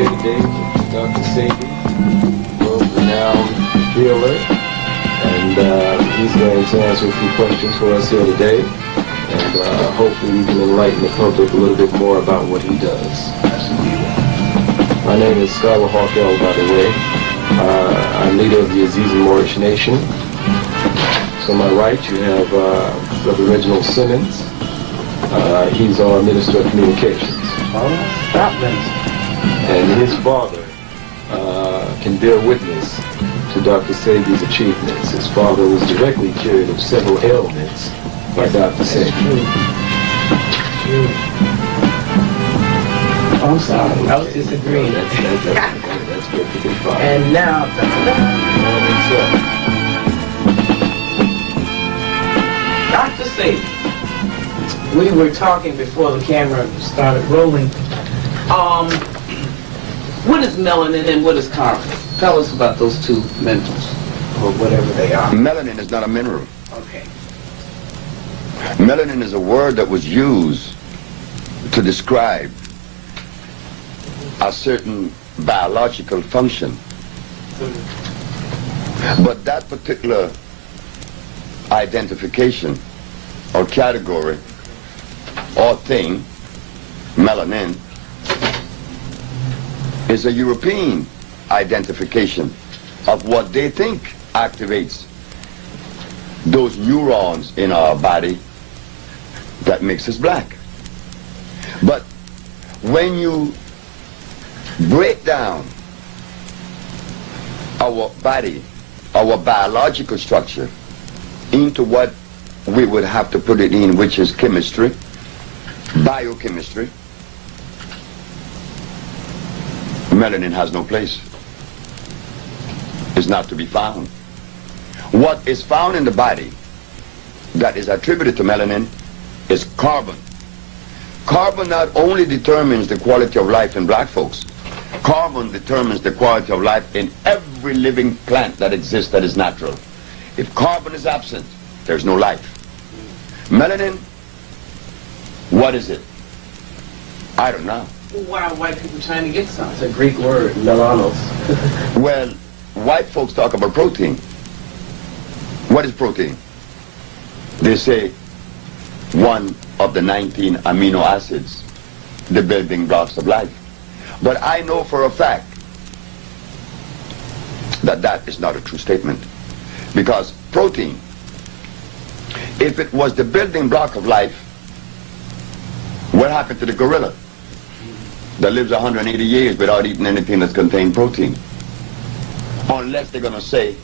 here today with Dr. SeBi, world-renowned healer, and he's going to answer a few questions for us here today, and hopefully we can enlighten the public a little bit more about what he does. My name is Scholar Hawk L, by the way. I'm leader of the Aziz and Moorish Nation. So on my right you have Brother Reginald Simmons. He's our Minister of Communications. Oh, stop, Minister. And his father can bear witness to Dr. SeBi's achievements. His father was directly cured of several ailments by Dr. SeBi. True. Oh, I'm sorry. I was disagreeing. That's perfectly fine. And now, Dr. SeBi, we were talking before the camera started rolling. What is melanin and what is carbon? Tell us about those two minerals, or whatever they are. Melanin is not a mineral. Okay. Melanin is a word that was used to describe a certain biological function. But that particular identification or category or thing, melanin, is a European identification of what they think activates those neurons in our body that makes us black. But when you break down our body, our biological structure, into what we would have to put it in, which is chemistry, biochemistry, melanin has no place. It's not to be found. What is found in the body that is attributed to melanin is carbon. Carbon not only determines the quality of life in black folks, carbon determines the quality of life in every living plant that exists that is natural. If carbon is absent, there's no life. Melanin, what is it? I don't know. Why are white people trying to get some? It's a Greek word, melanos. Well, white folks talk about protein. What is protein? They say one of the 19 amino acids, the building blocks of life. But I know for a fact that that is not a true statement. Because protein, if it was the building block of life, what happened to the gorilla that lives 180 years without eating anything that's contained protein? Unless they're going to say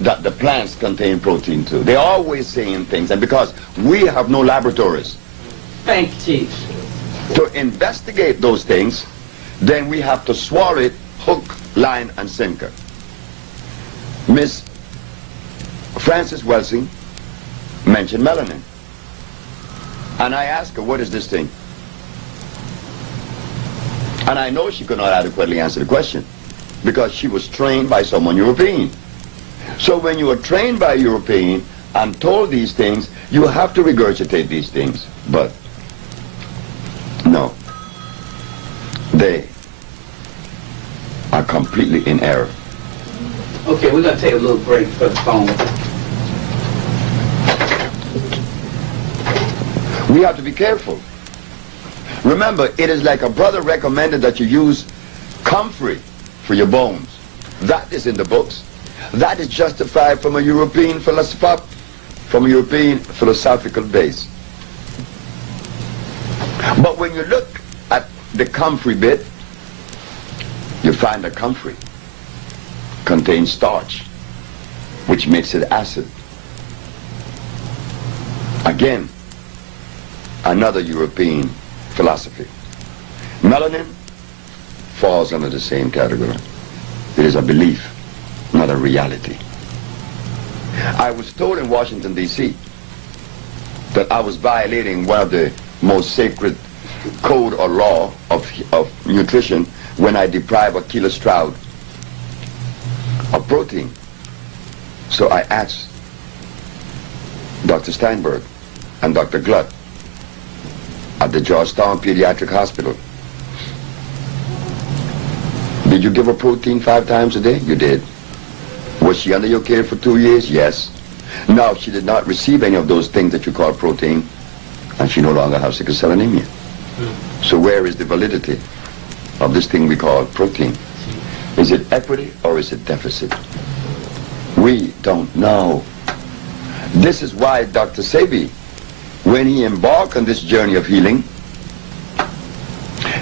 that the plants contain protein too. They're always saying things, and because we have no laboratories Thank you, Chief. to investigate those things, then we have to swallow it hook, line, and sinker. Miss Frances Welsing mentioned melanin. And I asked her, what is this thing? And I know she could not adequately answer the question because she was trained by someone European. So when you are trained by a European and told these things, you have to regurgitate these things. But no, they are completely in error. Okay, we're going to take a little break for the phone. We have to be careful. Remember, it is like a brother recommended that you use comfrey for your bones. That is in the books. That is justified from a European philosophical base. But when you look at the comfrey bit, you find that comfrey contains starch, which makes it acid. Again, another European philosophy. Melanin falls under the same category. It is a belief, not a reality. I was told in Washington, D.C. that I was violating one of the most sacred code or law of nutrition when I deprive a killer strout of protein. So I asked Dr. Steinberg and Dr. Glutt at the Georgetown Pediatric Hospital Did you give her protein 5 times a day? You did. Was she under your care for 2 years? Yes. Now, she did not receive any of those things that you call protein, and she no longer has sickle cell anemia. So where is the validity of this thing we call protein? Is it equity or is it deficit? We don't know. This is why Dr. SeBi, when he embarked on this journey of healing,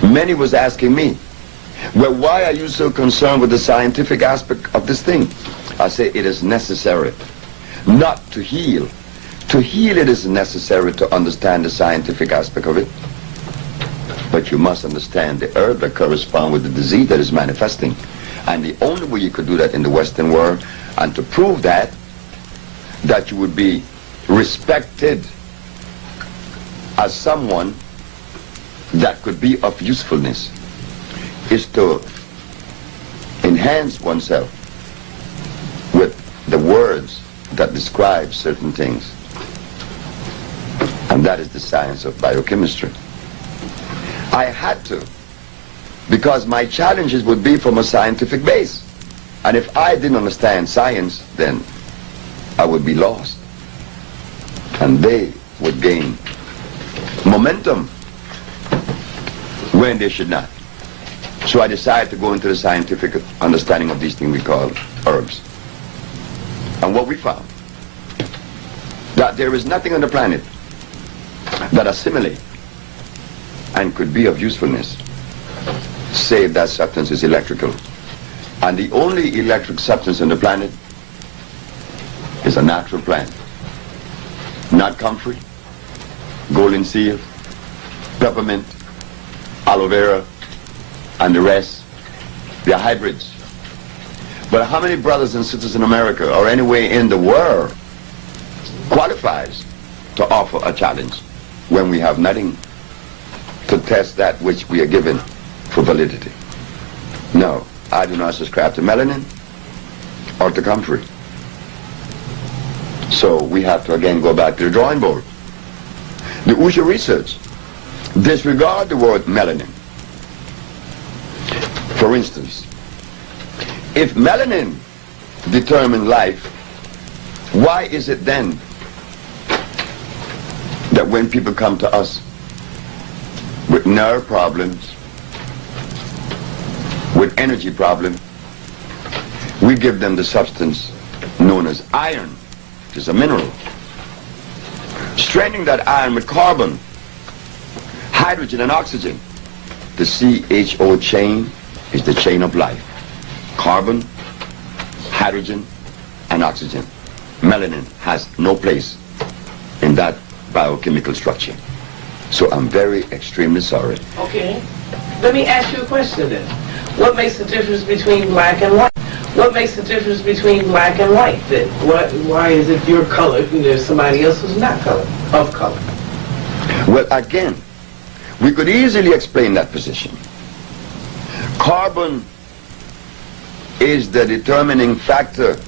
many was asking me, well, why are you so concerned with the scientific aspect of this thing? I say it is necessary not to heal. To heal, it is necessary to understand the scientific aspect of it. But you must understand the herb that corresponds with the disease that is manifesting. And the only way you could do that in the Western world, and to prove that you would be respected as someone that could be of usefulness, is to enhance oneself with the words that describe certain things. And that is the science of biochemistry. I had to, because my challenges would be from a scientific base. And if I didn't understand science, then I would be lost. And they would gain momentum when they should not. So I decided to go into the scientific understanding of these things we call herbs. And what we found, that there is nothing on the planet that assimilate and could be of usefulness, save that substance is electrical. And the only electric substance on the planet is a natural plant. Not comfrey, golden seal, peppermint, aloe vera, and the rest. They're hybrids. But how many brothers and sisters in America or anywhere in the world qualifies to offer a challenge when we have nothing to test that which we are given for validity? No, I do not subscribe to melanin or to comfrey. So we have to again go back to the drawing board. The Usha research disregard the word melanin. For instance, if melanin determines life, why is it then that when people come to us with nerve problems, with energy problems, we give them the substance known as iron, which is a mineral. Straining that iron with carbon, hydrogen and oxygen, the CHO chain is the chain of life. Carbon, hydrogen, and oxygen. Melanin has no place in that biochemical structure. So I'm very extremely sorry. Okay. Let me ask you a question then. What makes the difference between black and white? What makes the difference between black and white then? Why is it your color and there's somebody else who's not of color? Well, again, we could easily explain that position. Carbon is the determining factor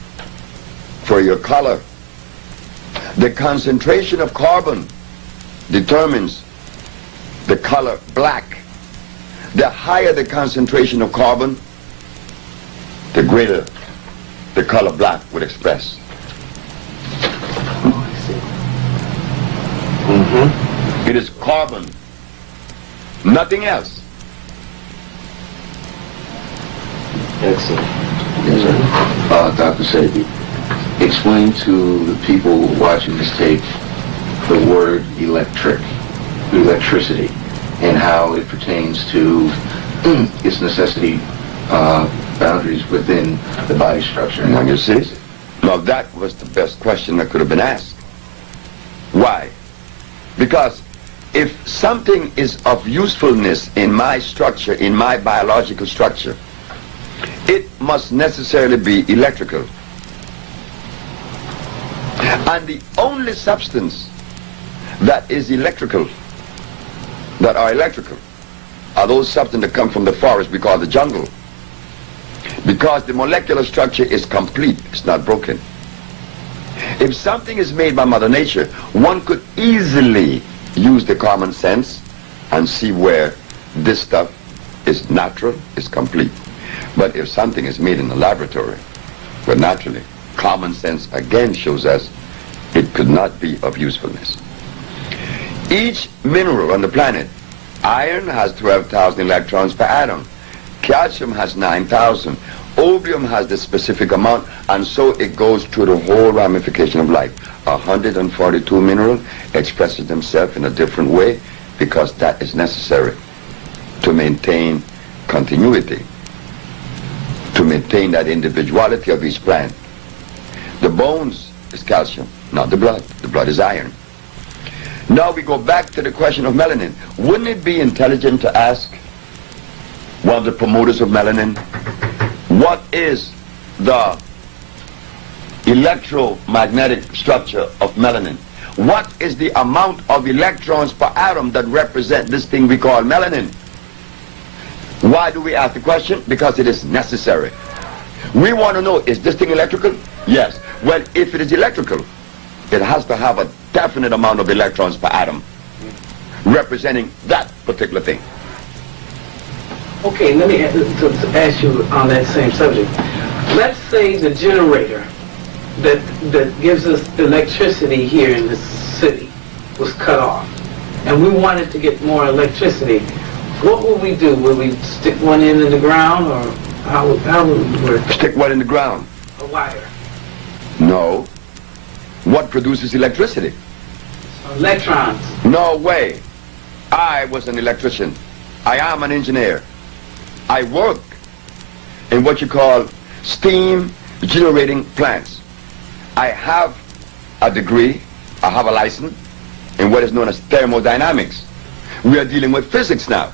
for your color. The concentration of carbon determines the color black. The higher the concentration of carbon, the greater the color black would express. Oh, I see. Mm-hmm. It is carbon, nothing else. Excellent. Yes, sir. Dr. SeBi, explain to the people watching this tape the word electricity, and how it pertains to its necessity boundaries within the body structure. Now you see, now that was the best question that could have been asked. Why? Because if something is of usefulness in my structure, in my biological structure, it must necessarily be electrical. And the only substance that is electrical, that are electrical, are those substances that come from the forest we call the jungle. Because the molecular structure is complete, it's not broken. If something is made by Mother Nature, one could easily use the common sense and see where this stuff is natural, is complete. But if something is made in the laboratory, well, naturally, common sense again shows us it could not be of usefulness. Each mineral on the planet, iron has 12,000 electrons per atom, calcium has 9,000, opium has the specific amount, and so it goes through the whole ramification of life. 142 minerals expresses themselves in a different way because that is necessary to maintain continuity, to maintain that individuality of each plant. The bones is calcium, not the blood. The blood is iron. Now we go back to the question of melanin. Wouldn't it be intelligent to ask one of the promoters of melanin, what is the electromagnetic structure of melanin? What is the amount of electrons per atom that represent this thing we call melanin? Why do we ask the question? Because it is necessary. We want to know, is this thing electrical? Yes. Well, if it is electrical, it has to have a definite amount of electrons per atom representing that particular thing. Okay, let me ask you on that same subject. Let's say the generator that gives us electricity here in this city was cut off, and we wanted to get more electricity. What will we do? Will we stick one in the ground, or how would we work? Stick one in the ground? A wire. No. What produces electricity? Electrons. No way. I was an electrician. I am an engineer. I work in what you call steam generating plants. I have a degree, I have a license in what is known as thermodynamics. We are dealing with physics now.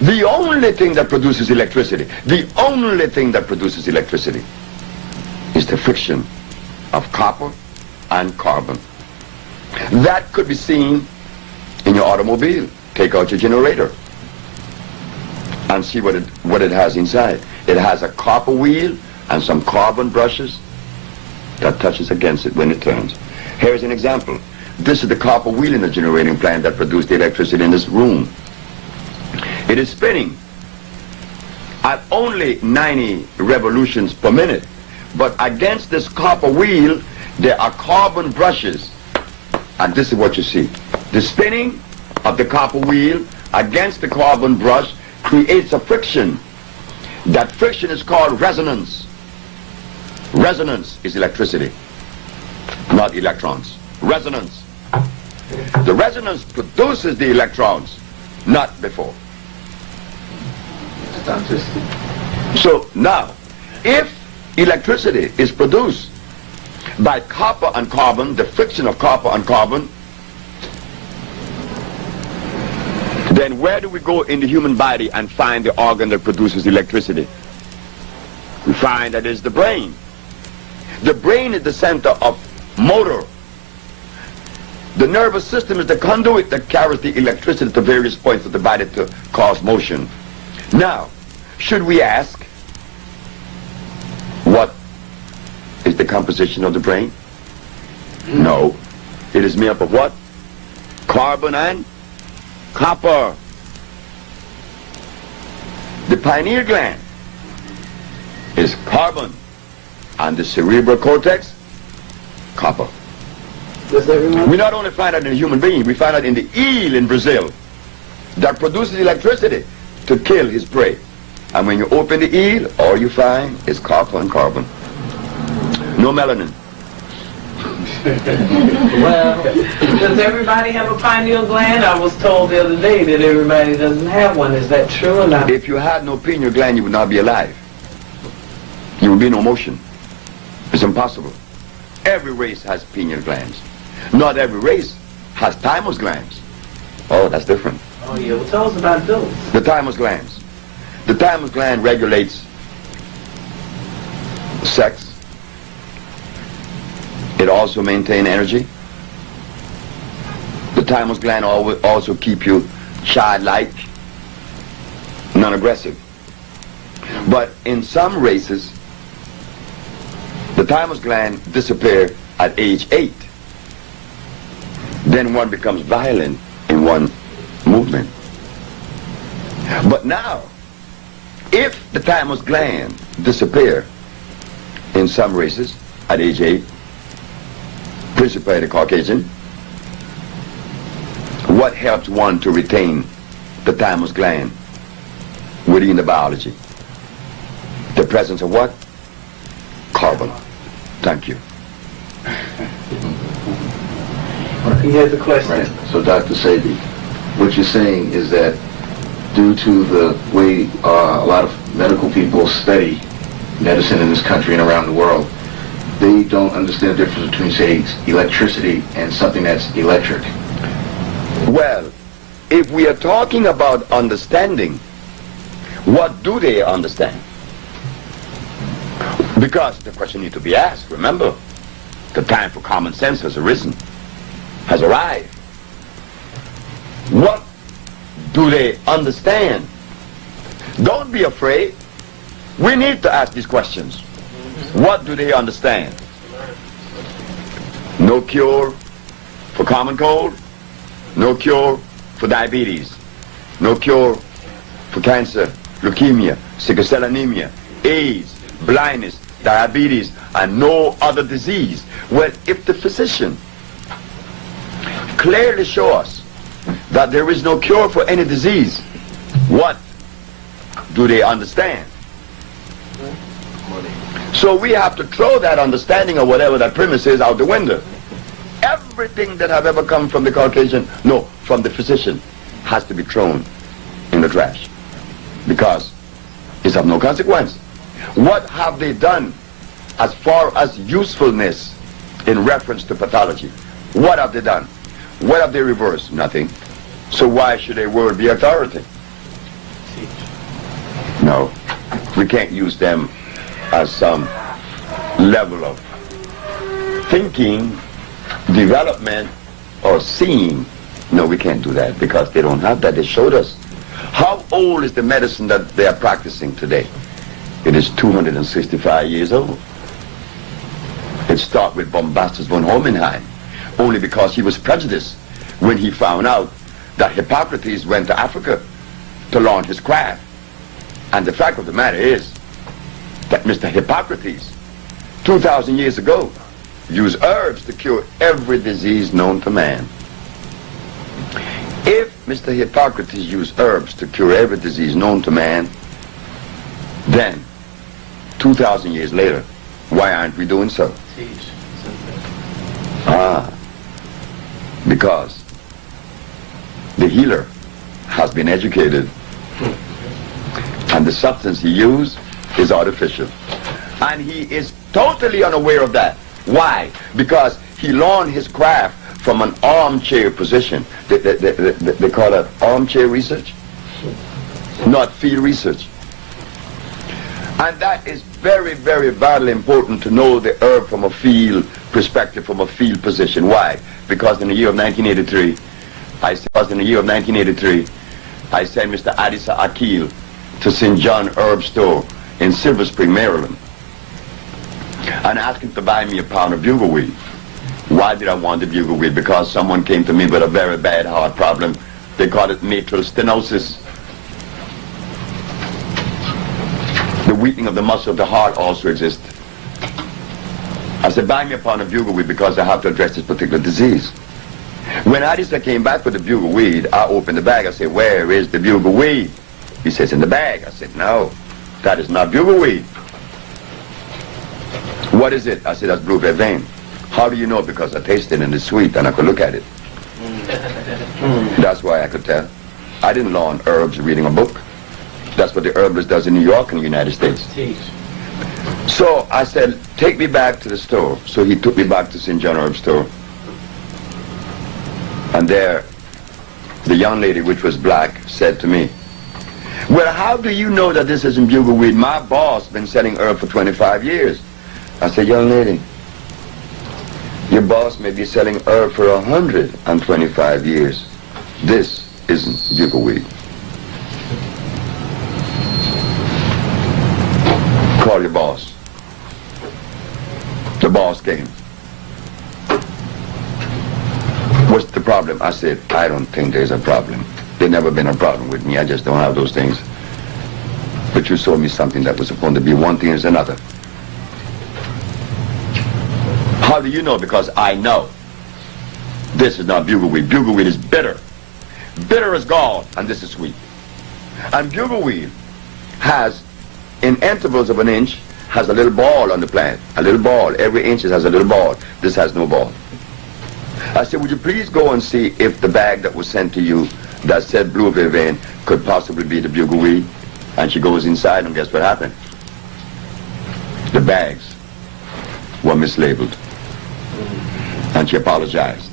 The only thing that produces electricity, the only thing that produces electricity is the friction of copper and carbon. That could be seen in your automobile. Take out your generator and see what it has inside. It has a copper wheel and some carbon brushes that touches against it when it turns. Here's an example. This is the copper wheel in the generating plant that produced the electricity in this room. It is spinning at only 90 revolutions per minute, but against this copper wheel there are carbon brushes, and this is what you see. The spinning of the copper wheel against the carbon brush creates a friction. That friction is called resonance. Resonance is electricity, not electrons. Resonance. The resonance produces the electrons, not before. So now, if electricity is produced by copper and carbon, the friction of copper and carbon, then where do we go in the human body and find the organ that produces electricity? We find that it's the brain. The brain is the center of motor. The nervous system is the conduit that carries the electricity to various points of the body to cause motion. Now, should we ask, what is the composition of the brain? No. It is made up of what? Carbon and copper. The pineal gland is carbon, and the cerebral cortex, copper. We not only find that in a human being, we find that in the eel in Brazil that produces electricity to kill his prey. And when you open the eel, all you find is copper and carbon. No melanin. Well, does everybody have a pineal gland? I was told the other day that everybody doesn't have one. Is that true or not? If you had no pineal gland, you would not be alive. You would be in no motion. It's impossible. Every race has pineal glands. Not every race has thymus glands. Oh, that's different. Oh, yeah. Well, tell us about those. The thymus glands. The thymus gland regulates sex. It also maintains energy. The thymus gland also keep you childlike, non-aggressive. But in some races, the thymus gland disappears at age 8. Then one becomes violent in one movement. But now, If the thymus gland disappear in some races at age 8, principally the Caucasian, what helps one to retain the thymus gland within the biology? The presence of what? Carbon. Thank you. He has a question. Right. So, Dr. SeBi, what you're saying is that due to the way a lot of medical people study medicine in this country and around the world, they don't understand the difference between, say, electricity and something that's electric. Well, if we are talking about understanding, what do they understand? Because the question needs to be asked. Remember, the time for common sense has arisen, has arrived. What do they understand? Don't be afraid. We need to ask these questions. What do they understand? No cure for common cold, no cure for diabetes, no cure for cancer, leukemia, sickle cell anemia, AIDS, blindness, diabetes, and no other disease. Well, if the physician clearly shows us that there is no cure for any disease, what do they understand? So we have to throw that understanding of whatever that premise is out the window. Everything that have ever come from the Caucasian, no, from the physician, has to be thrown in the trash because it's of no consequence. What have they done as far as usefulness in reference to pathology? What have they done? What have they reversed? Nothing. So why should a word be authority? No, we can't use them as some level of thinking, development, or seeing. No, we can't do that because they don't have that. They showed us. How old is the medicine that they are practicing today? It is 265 years old. It started with Bombastus von Hohenheim, only because he was prejudiced when he found out that Hippocrates went to Africa to learn his craft. And the fact of the matter is that Mr. Hippocrates, 2,000 years ago, used herbs to cure every disease known to man. If Mr. Hippocrates used herbs to cure every disease known to man, then 2,000 years later, why aren't we doing so? Because the healer has been educated and the substance he used is artificial. And he is totally unaware of that. Why? Because he learned his craft from an armchair position. They call it armchair research, not field research. And that is very, very vitally important to know the herb from a field perspective, from a field position. Why? Because in the year of 1983, I sent Mr. Adisa Akil to St. John Herb Store in Silver Spring, Maryland, and asked him to buy me a pound of bugleweed. Why did I want the bugleweed? Because someone came to me with a very bad heart problem. They call it mitral stenosis. The weakening of the muscle of the heart also exists. I said, buy me a pound of bugleweed because I have to address this particular disease. When Adisa came back with the bugleweed, I opened the bag. I said, where is the bugleweed? He says, in the bag. I said, no, that is not bugleweed. What is it? I said, that's blue vervain. How do you know? Because I tasted it and it's sweet and I could look at it. That's why I could tell. I didn't learn herbs reading a book. That's what the herbalist does in New York and the United States. So I said, take me back to the store. So he took me back to St. John Herb Store. And there, the young lady, which was black, said to me, well, how do you know that this isn't bugleweed? My boss been selling herb for 25 years. I said, young lady, your boss may be selling herb for 125 years. This isn't bugleweed. Call your boss. The boss came. What's the problem? I said, I don't think there's a problem. There's never been a problem with me. I just don't have those things. But you showed me something that was supposed to be one thing is another. How do you know? Because I know. This is not bugleweed. Bugleweed is bitter. Bitter as gall, and this is sweet. And bugleweed has, in intervals of an inch, has a little ball on the plant. A little ball. Every inch it has a little ball. This has no ball. I said, would you please go and see if the bag that was sent to you that said blue vervain could possibly be the bugleweed? And she goes inside, and guess what happened? The bags were mislabeled. And she apologized.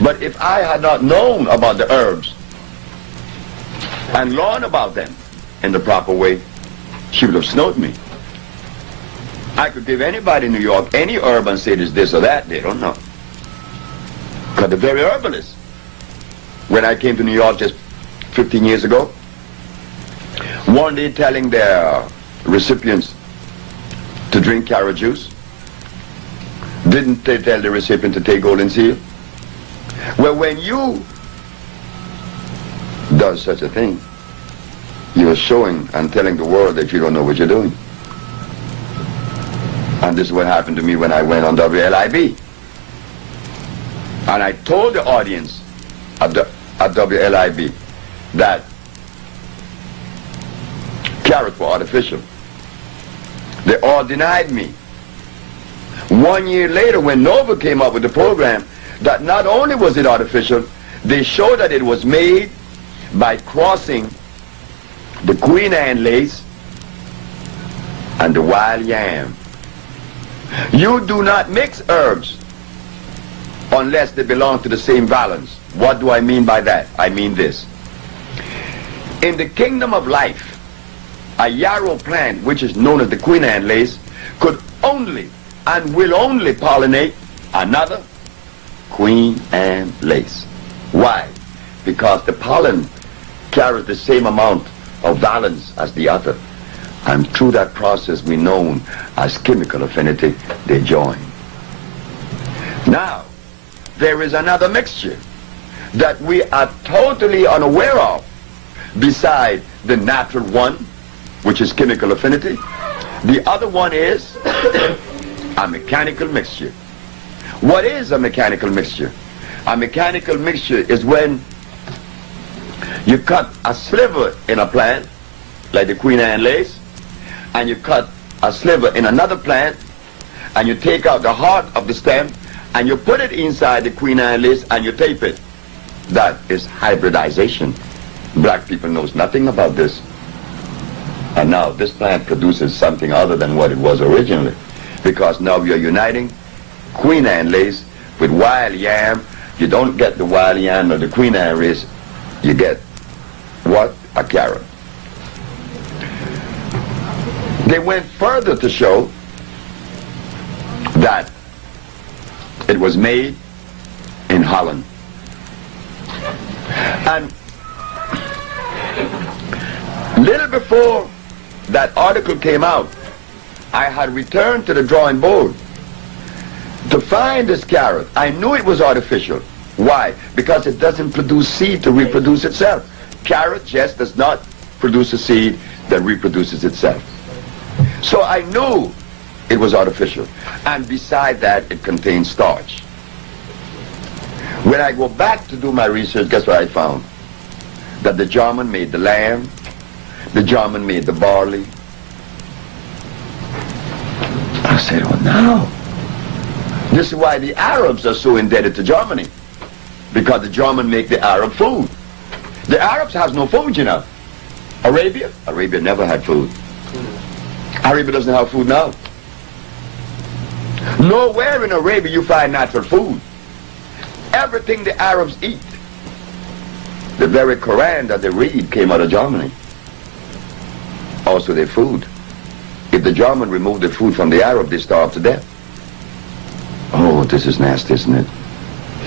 But if I had not known about the herbs and learned about them in the proper way, she would have snowed me. I could give anybody in New York any herb and say it is this or that. They don't know. Because the very herbalists, when I came to New York just 15 years ago, one day telling their recipients to drink carrot juice, didn't they tell the recipient to take golden seal? Well, when you do such a thing, you're showing and telling the world that you don't know what you're doing. And this is what happened to me when I went on WLIB. And I told the audience at WLIB that carrots were artificial. They all denied me. 1 year later, when Nova came up with the program, that not only was it artificial, they showed that it was made by crossing the Queen Anne lace and the wild yam. You do not mix herbs unless they belong to the same valence. What do I mean by that? I mean this. In the kingdom of life, a yarrow plant, which is known as the Queen Anne lace, could only and will only pollinate another Queen Anne lace. Why? Because the pollen carries the same amount of valence as the other. And through that process we know as chemical affinity, they join. Now, there is another mixture that we are totally unaware of beside the natural one, which is chemical affinity. The other one is a mechanical mixture. What is a mechanical mixture? A mechanical mixture is when you cut a sliver in a plant, like the Queen Anne lace, and you cut a sliver in another plant, and you take out the heart of the stem, and you put it inside the Queen Anne lace, and you tape it. That is hybridization. Black people knows nothing about this. And now this plant produces something other than what it was originally. Because now we are uniting Queen Anne lace with wild yam. You don't get the wild yam or the Queen Anne lace. You get what? A carrot. They went further to show that it was made in Holland. And little before that article came out, I had returned to the drawing board to find this carrot. I knew it was artificial. Why? Because it doesn't produce seed to reproduce itself. Carrot just does not produce a seed that reproduces itself. So I knew it was artificial. And beside that, it contains starch. When I go back to do my research, guess what I found? That the German made the lamb, the German made the barley. I said, oh no. This is why the Arabs are so indebted to Germany. Because the German make the Arab food. The Arabs has no food, you know. Arabia never had food. Arabia doesn't have food now. Nowhere in Arabia you find natural food. Everything the Arabs eat, the very Quran that they read came out of Germany. Also their food. If the German removed the food from the Arab, they starve to death. Oh, this is nasty, isn't it?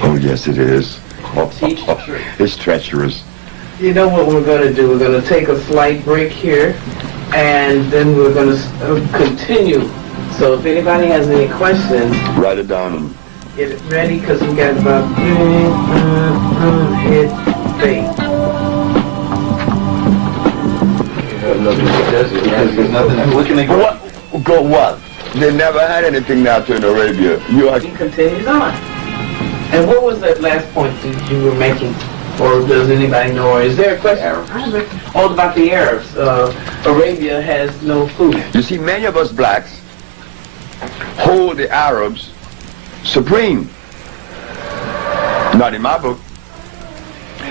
Oh, yes, it is. It's treacherous. You know what we're going to do? We're going to take a slight break here, and then we're going to continue. So if anybody has any questions, write it down and get it ready, because we got about hit bait. up in the desert. There's nothing. What can they go? What? Go what? They never had anything natural in Arabia. You are. He continues on. And what was that last point that you were making? Or does anybody know? Or is there a question? All about the Arabs. Arabia has no food. You see, many of us blacks hold the Arabs supreme. Not in my book.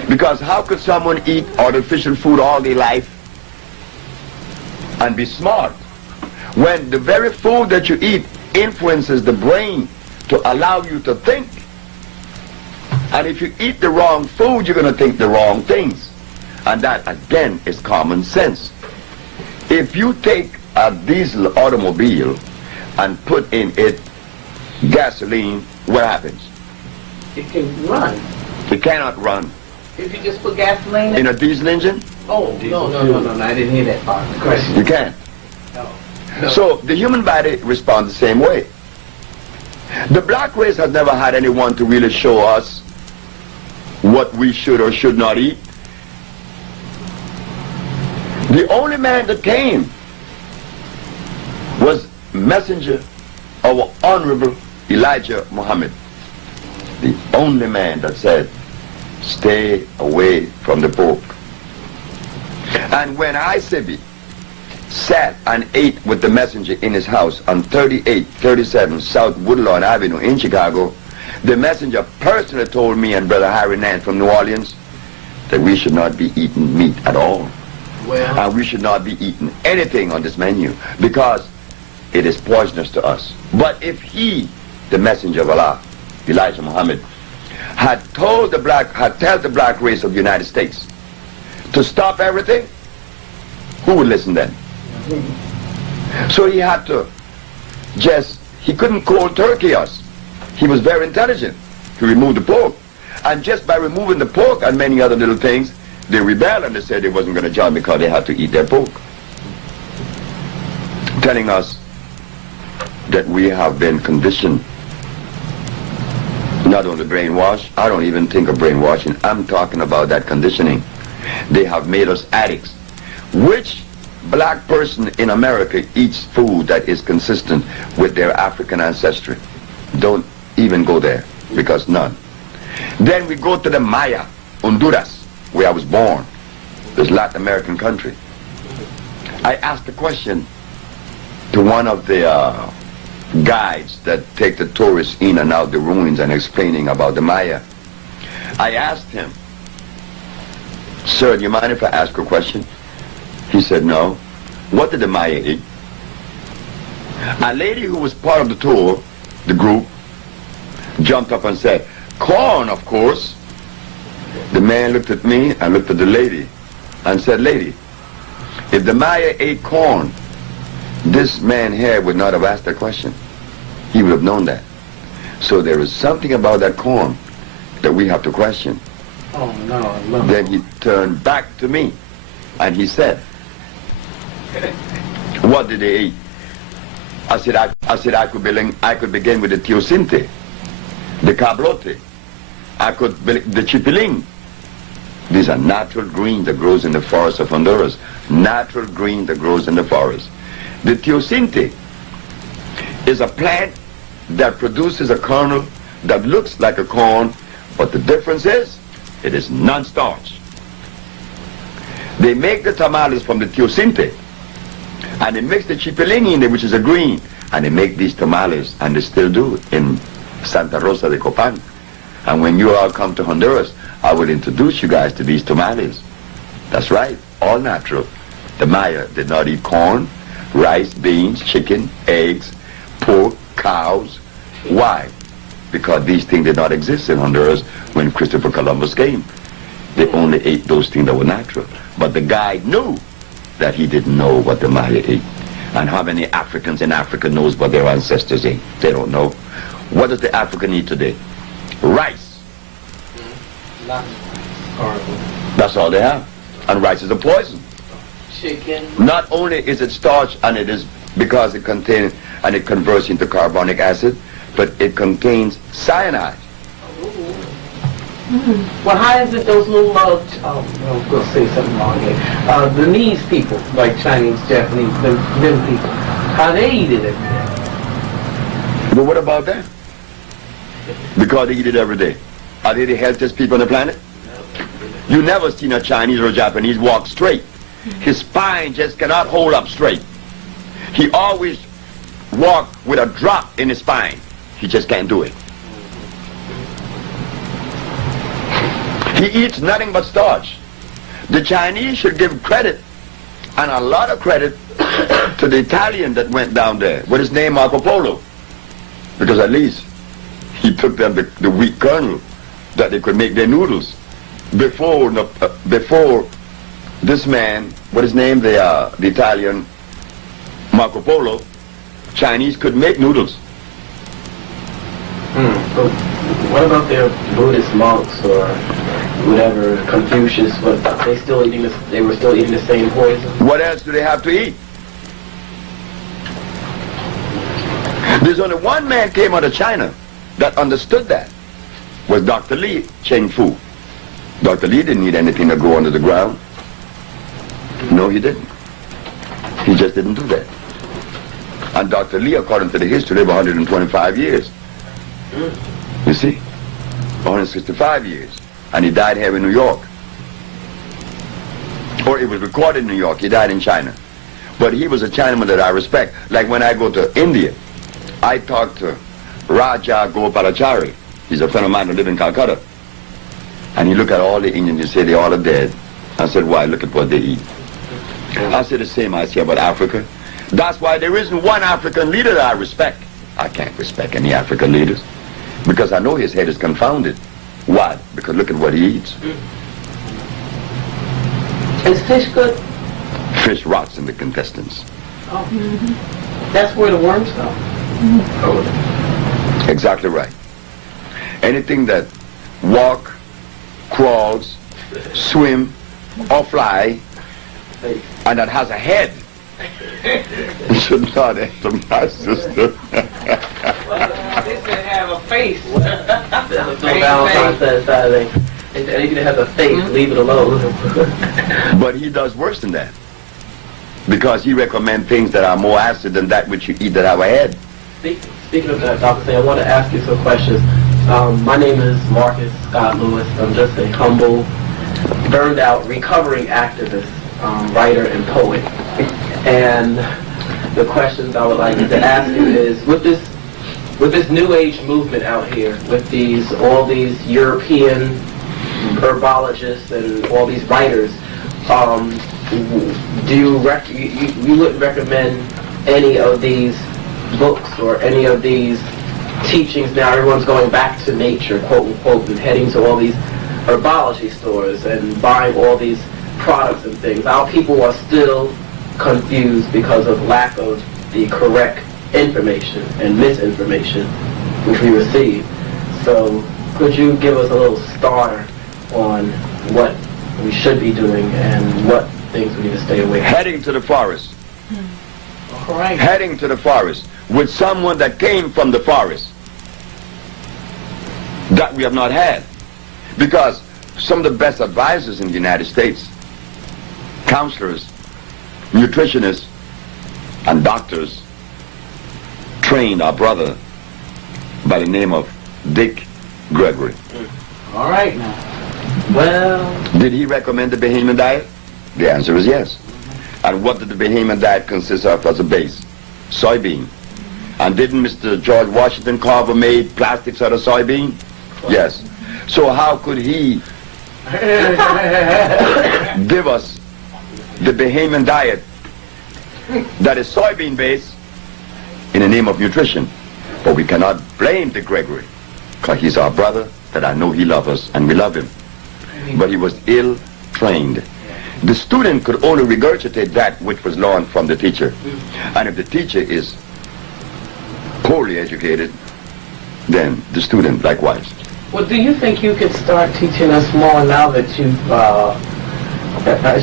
Because how could someone eat artificial food all their life and be smart when the very food that you eat influences the brain to allow you to think? And if you eat the wrong food, you're going to think the wrong things. And that, again, is common sense. If you take a diesel automobile and put in it gasoline, what happens? It can run. It cannot run. If you just put gasoline In a diesel engine, Oh, no, I didn't hear that part. The question. you can't. No. So the human body responds the same way. The black race has never had anyone to really show us what we should or should not eat. The only man that came was messenger of our honorable Elijah Muhammad. The only man that said, stay away from the pork. And when I, SeBi, sat and ate with the messenger in his house on 3837 South Woodlawn Avenue in Chicago, the messenger personally told me and Brother Harry Nance from New Orleans that we should not be eating meat at all. Well, And we should not be eating anything on this menu because it is poisonous to us. But if he, the messenger of Allah, Elijah Muhammad, had told the black race of the United States to stop everything, who would listen then? So he had to he couldn't cold turkey us. He was very intelligent. He removed the pork. And just by removing the pork and many other little things, they rebelled and they said they wasn't going to join because they had to eat their pork. Telling us that we have been conditioned, not only brainwashed. I don't even think of brainwashing. I'm talking about that conditioning. They have made us addicts. Which black person in America eats food that is consistent with their African ancestry? Don't even go there, because none. Then we go to the Maya, Honduras, where I was born, this Latin American country. I asked a question to one of the guides that take the tourists in and out the ruins and explaining about the Maya. I asked him, sir, do you mind if I ask a question? He said, no. What did the Maya eat? A lady who was part of the tour, the group, jumped up and said, corn, of course. The man looked at me and looked at the lady and said, lady, if the Maya ate corn, this man here would not have asked that question. He would have known that. So there is something about that corn that we have to question. oh, no. Then he turned back to me and he said, what did they eat? I said I could begin with the teosinte, the cablote, the chipiling. These are natural green that grows in the forest of Honduras. Natural green that grows in the forest. The teosinte is a plant that produces a kernel that looks like a corn, but the difference is it is non-starch. They make the tamales from the teosinte, and they mix the chipiling in there, which is a green, and they make these tamales, and they still do in Santa Rosa de Copan. And when you all come to Honduras, I will introduce you guys to these tamales. That's right, all natural. The Maya did not eat corn, rice, beans, chicken, eggs, pork, cows. Why? Because these things did not exist in Honduras when Christopher Columbus came. They only ate those things that were natural. But the guy knew that he didn't know what the Maya ate. And how many Africans in Africa knows what their ancestors ate? They don't know. What does the African eat today? Rice. That's all they have. And rice is a poison. Chicken. Not only is it starch, and it is because it contains, and it converts into carbonic acid, but it contains cyanide. Well, how is it those little, I'm going to say something wrong here. The Chinese people, like Chinese, Japanese, them people, how they eat it every day? But what about that? Because they eat it every day. Are they the healthiest people on the planet? You never seen a Chinese or a Japanese walk straight. His spine just cannot hold up straight. He always walk with a drop in his spine. He just can't do it. He eats nothing but starch. The Chinese should give credit, and a lot of credit, to the Italian that went down there with his name Marco Polo, because at least he took them the wheat kernel that they could make their noodles. Before this man, what his name, the Italian Marco Polo, Chinese could make noodles. So what about their Buddhist monks or whatever, Confucius? But they were still eating the same poison. What else do they have to eat? There's only one man came out of China that understood that, was Dr. Li Cheng Fu. Dr. Li didn't eat anything that grew under the ground. No, he didn't. He just didn't do that. And Dr. Li, according to the history, lived 125 years. You see? 165 years. And he died here in New York. Or it was recorded in New York. He died in China. But he was a Chinaman that I respect. Like when I go to India, I talk to Raja Gopalachari. He's a friend of mine who lives in Calcutta. And he look at all the Indians and say they all are dead. I said, why? Look at what they eat. I said the same I say about Africa. That's why there isn't one African leader that I respect. I can't respect any African leaders because I know his head is confounded. Why? Because look at what he eats. Is fish good? Fish rots in the intestines. Oh. That's where the worms go. Exactly right. Anything that walk, crawls, swim, or fly, and that has a head should not enter my system. This should have a face. Valentine says Saturday. Anything that has a face, leave it alone. But he does worse than that. Because he recommends things that are more acid than that which you eat that have a head. Speaking of that, Dr. Say, I want to ask you some questions. My name is Marcus Scott Lewis. I'm just a humble, burned out, recovering activist, writer, and poet. And the questions I would like to ask you is, with this New Age movement out here, with all these European herbologists and all these writers, do you wouldn't recommend any of these books or any of these teachings? Now everyone's going back to nature, quote unquote, and heading to all these herbology stores and buying all these products and things. Our people are still confused because of lack of the correct information and misinformation which we receive. So could you give us a little starter on what we should be doing and what things we need to stay away from? Heading to the forest. All right. Heading to the forest with someone that came from the forest that we have not had. Because some of the best advisors in the United States, counselors, nutritionists, and doctors, trained our brother by the name of Dick Gregory. All right now. Well, did he recommend the Bahamian diet? The answer is yes. And what did the Bahamian diet consist of as a base? Soybean. And didn't Mr. George Washington Carver made plastics out of soybean? Yes. So how could he give us the Bahamian diet that is soybean based in the name of nutrition? But we cannot blame Dick Gregory, because he's our brother that I know he loves us and we love him. But he was ill trained. The student could only regurgitate that which was learned from the teacher. And if the teacher is poorly educated, then the student likewise. well, do you think you could start teaching us more now that you've,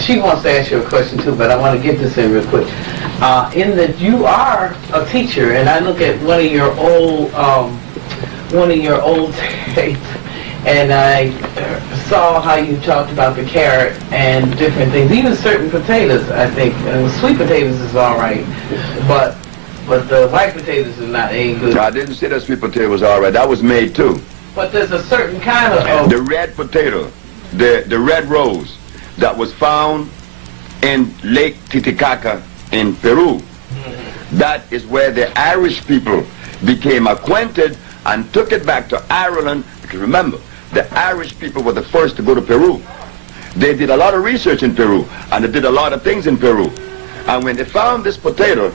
she wants to ask you a question too, but I want to get this in real quick. In that you are a teacher, and I look at one of your old tapes, and I saw how you talked about the carrot and different things, even certain potatoes, I think. Sweet potatoes is all right, but the white potatoes is not ain't good. I didn't say that sweet potato was all right. That was made too. But there's a certain kind of... The red potato, the red rose that was found in Lake Titicaca in Peru. That is where the Irish people became acquainted and took it back to Ireland. Because remember, the Irish people were the first to go to Peru. They did a lot of research in Peru, and they did a lot of things in Peru. And when they found this potato,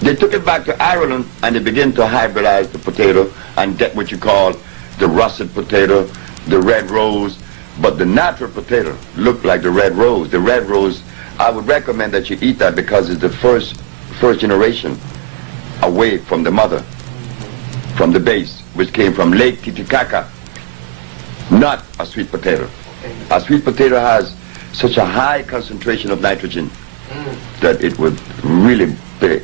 they took it back to Ireland, and they began to hybridize the potato and get what you call the russet potato, the red rose. But the natural potato looked like the red rose. The red rose, I would recommend that you eat that because it's the first generation away from the mother, from the base, which came from Lake Titicaca, not a sweet potato. A sweet potato has such a high concentration of nitrogen that it would really play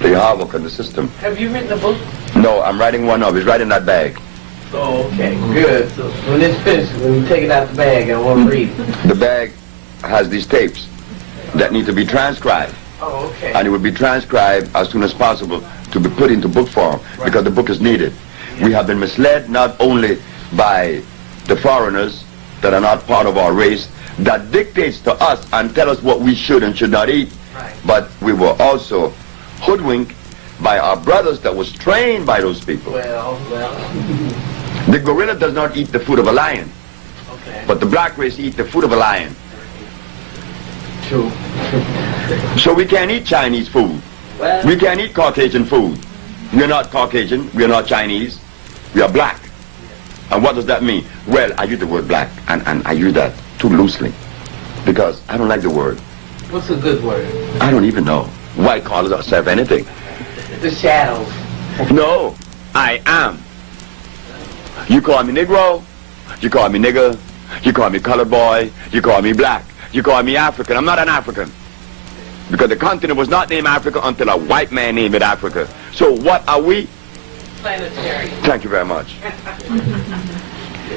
havoc on the system. Have you written a book? No, I'm writing one up. It's right in that bag. Oh, okay, good. So when it's finished, when you take it out the bag, I want to read it. The bag has these tapes that need to be transcribed. Oh, okay. And it would be transcribed as soon as possible to be put into book form, because the book is needed. We have been misled not only by the foreigners that are not part of our race, that dictates to us and tell us what we should and should not eat, but we were also hoodwinked by our brothers that was trained by those people. Well. The gorilla does not eat the food of a lion, Okay. but the black race eat the food of a lion. True. So we can't eat Chinese food. Well, We can't eat Caucasian food. We're not Caucasian, we're not Chinese, we are black. And what does that mean? Well, I use the word black, and I use that too loosely, because I don't like the word. what's a good word? I don't even know. Why call ourselves anything? The shadows. No, I am. You call me Negro, you call me nigger, you call me colored boy, you call me black, you call me African. I'm not an African. Because the continent was not named Africa until a white man named it Africa. So what are we? Planetary. Thank you very much.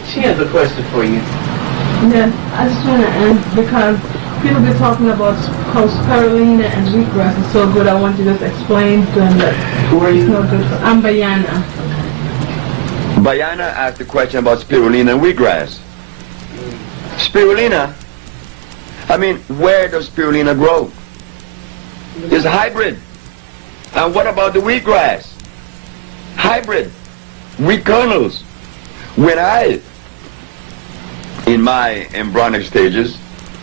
She has a question for you. Yes, I just want to end because people be talking about how spirulina and wheatgrass is so good. I want you to just explain to them that Who are it's you? no good for I'm Bayana. Bayana asked a question about spirulina and wheatgrass. Spirulina, I mean, where does spirulina grow? It's hybrid. And what about the wheatgrass? Hybrid. Wheat kernels. When I, in my embryonic stages,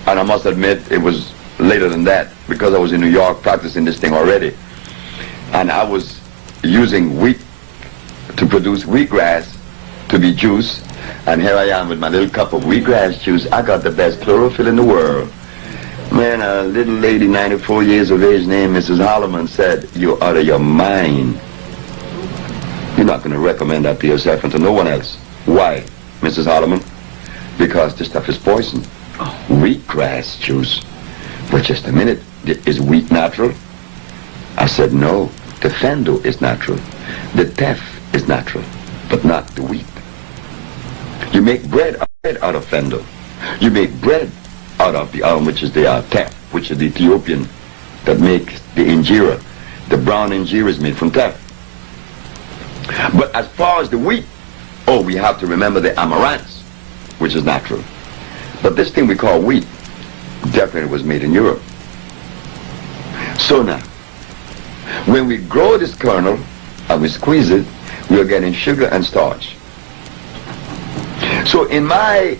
and I must admit it was later than that because I was in New York practicing this thing already, and I was using wheat to produce wheatgrass to be juice, and here I am with my little cup of wheatgrass juice. I got the best chlorophyll in the world. Man, a little lady, 94 years of age, named Mrs. Holloman, said, "You're out of your mind. You're not going to recommend that to yourself and to no one else." Why, Mrs. Holloman? Because this stuff is poison. Wheatgrass juice. But just a minute, is wheat natural? I said, no, the fendo is natural. The teff is natural, but not the wheat. You make bread out of fendo. You make bread out of the which is the teff, which is the Ethiopian that makes the injera. The brown injera is made from teff. But as far as the wheat, we have to remember the amaranth, which is natural. But this thing we call wheat definitely was made in Europe. So now, when we grow this kernel and we squeeze it, we are getting sugar and starch. So in my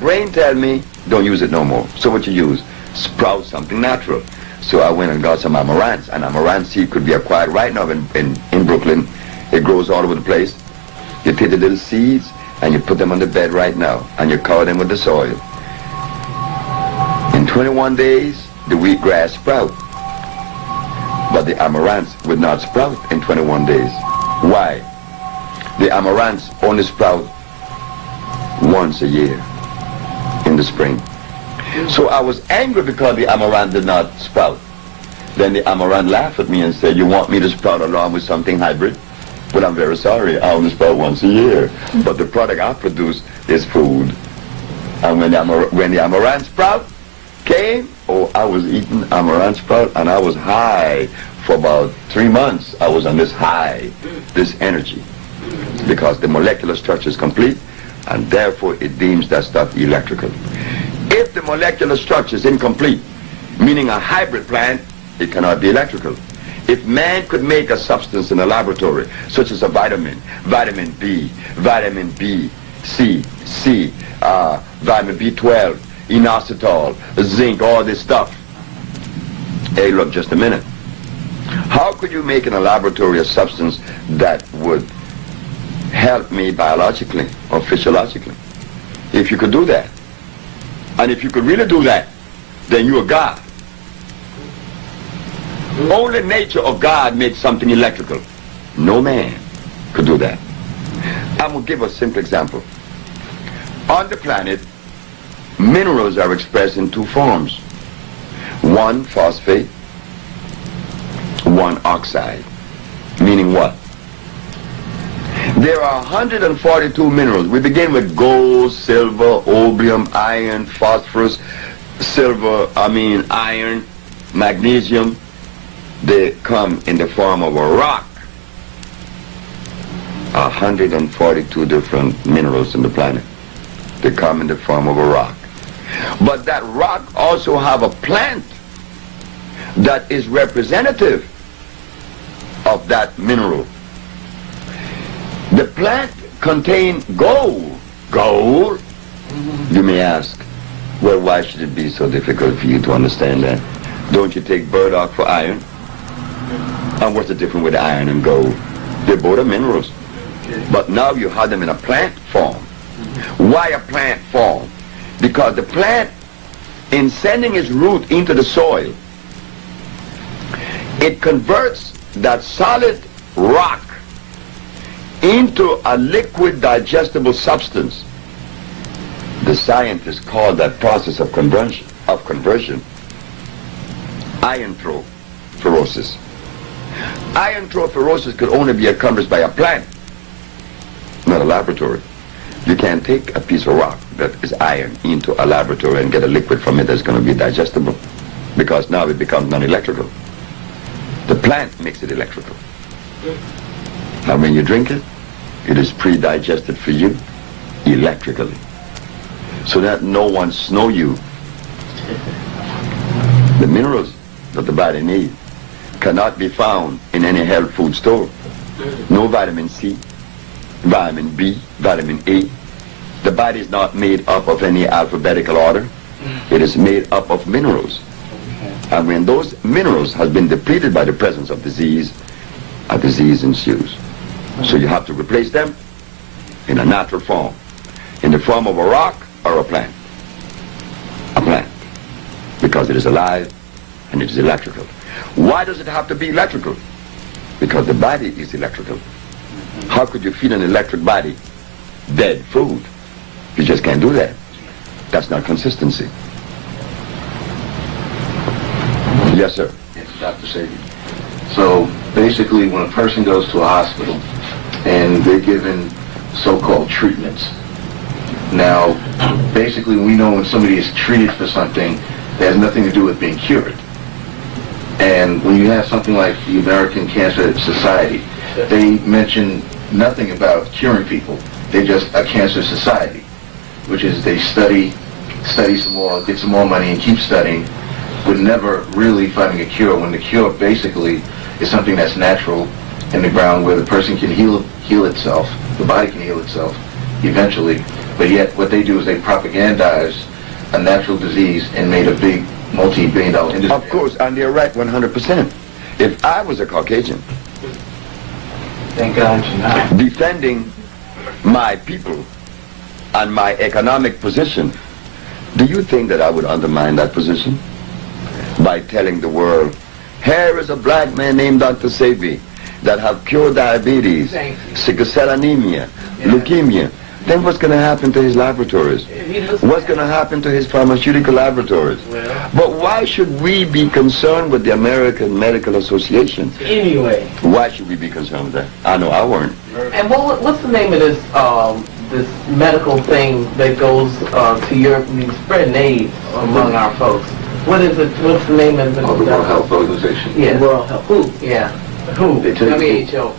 brain tell me, don't use it no more. So what you use? Sprout something natural. So I went and got some amaranth, and amaranth seed could be acquired right now in Brooklyn. It grows all over the place. You take the little seeds and you put them on the bed right now, and you cover them with the soil. In 21 days, the wheatgrass sprout. But the amaranth would not sprout in 21 days. Why? The amaranth only sprout once a year in the spring. So I was angry because the amaranth did not sprout. Then the amaranth laughed at me and said, "You want me to sprout along with something hybrid?" Well, I'm very sorry. I only sprout once a year. But the product I produce is food. And when the amaranth sprout came, oh, I was eating amaranth sprout, and I was high for about 3 months. I was on this high, this energy, because the molecular structure is complete, and therefore it deems that stuff electrical. If the molecular structure is incomplete, meaning a hybrid plant, it cannot be electrical. If man could make a substance in a laboratory, such as a vitamin, vitamin B, vitamin B, C, vitamin B12, inositol, zinc, all this stuff. Hey, look, just a minute. How could you make in a laboratory a substance that would help me biologically or physiologically? If you could do that, and if you could really do that, then you're God. Only nature or God made something electrical. No man could do that. I'm going to give a simple example. On the planet, minerals are expressed in two forms. One phosphate, one oxide. Meaning what? There are 142 minerals. We begin with gold, silver, opium, iron, phosphorus, iron, magnesium. They come in the form of a rock. 142 different minerals in the planet. They come in the form of a rock. But that rock also have a plant that is representative of that mineral. The plant contains gold. Gold? You may ask, well, why should it be so difficult for you to understand that? Don't you take burdock for iron? And what's the difference with iron and gold? They both are minerals. But now you have them in a plant form. Why a plant form? Because the plant, in sending its root into the soil, it converts that solid rock into a liquid digestible substance. The scientists call that process of conversion iontrophoresis. Iontrophoresis could only be accomplished by a plant, not a laboratory. You can't take a piece of rock that is iron into a laboratory and get a liquid from it that's going to be digestible, because now it becomes non-electrical. The plant makes it electrical. Now when you drink it, it is pre-digested for you electrically, so that no one snow you. The minerals that the body needs cannot be found in any health food store. No vitamin C, vitamin B, vitamin A. The body is not made up of any alphabetical order. It is made up of minerals. And when those minerals have been depleted by the presence of disease, a disease ensues. So you have to replace them in a natural form, in the form of a rock or a plant. A plant, because it is alive and it is electrical. Why does it have to be electrical? Because the body is electrical. How could you feed an electric body dead food? You just can't do that. That's not consistency. Yes, sir. Yes, Dr. SeBi. So basically, when a person goes to a hospital and they're given so-called treatments, now basically we know when somebody is treated for something that has nothing to do with being cured. And when you have something like the American Cancer Society, they mention nothing about curing people. They're just a cancer society, which is they study some more, get some more money and keep studying, but never really finding a cure, when the cure basically is something that's natural in the ground, where the person can heal itself, the body can heal itself eventually. But yet what they do is they propagandize a natural disease and made a big multi-billion-dollar industry. Of course, and they're right 100%. If I was a Caucasian, Thank God you're not. defending my people and my economic position, do you think that I would undermine that position by telling the world, here is a black man named Dr. SeBi that have cured diabetes, sickle cell anemia, leukemia, then what's going to happen to his laboratories? What's going to happen to his pharmaceutical laboratories? Well, But why should we be concerned with the American Medical Association? anyway. Why should we be concerned with that? I know I weren't. And what's the name of this this medical thing that goes to Europe and spreading AIDS among our folks? What is it? What's the name of it? Of the World Health Organization. Yeah. World Health. Who? Yeah. Who? They tell you- WHO.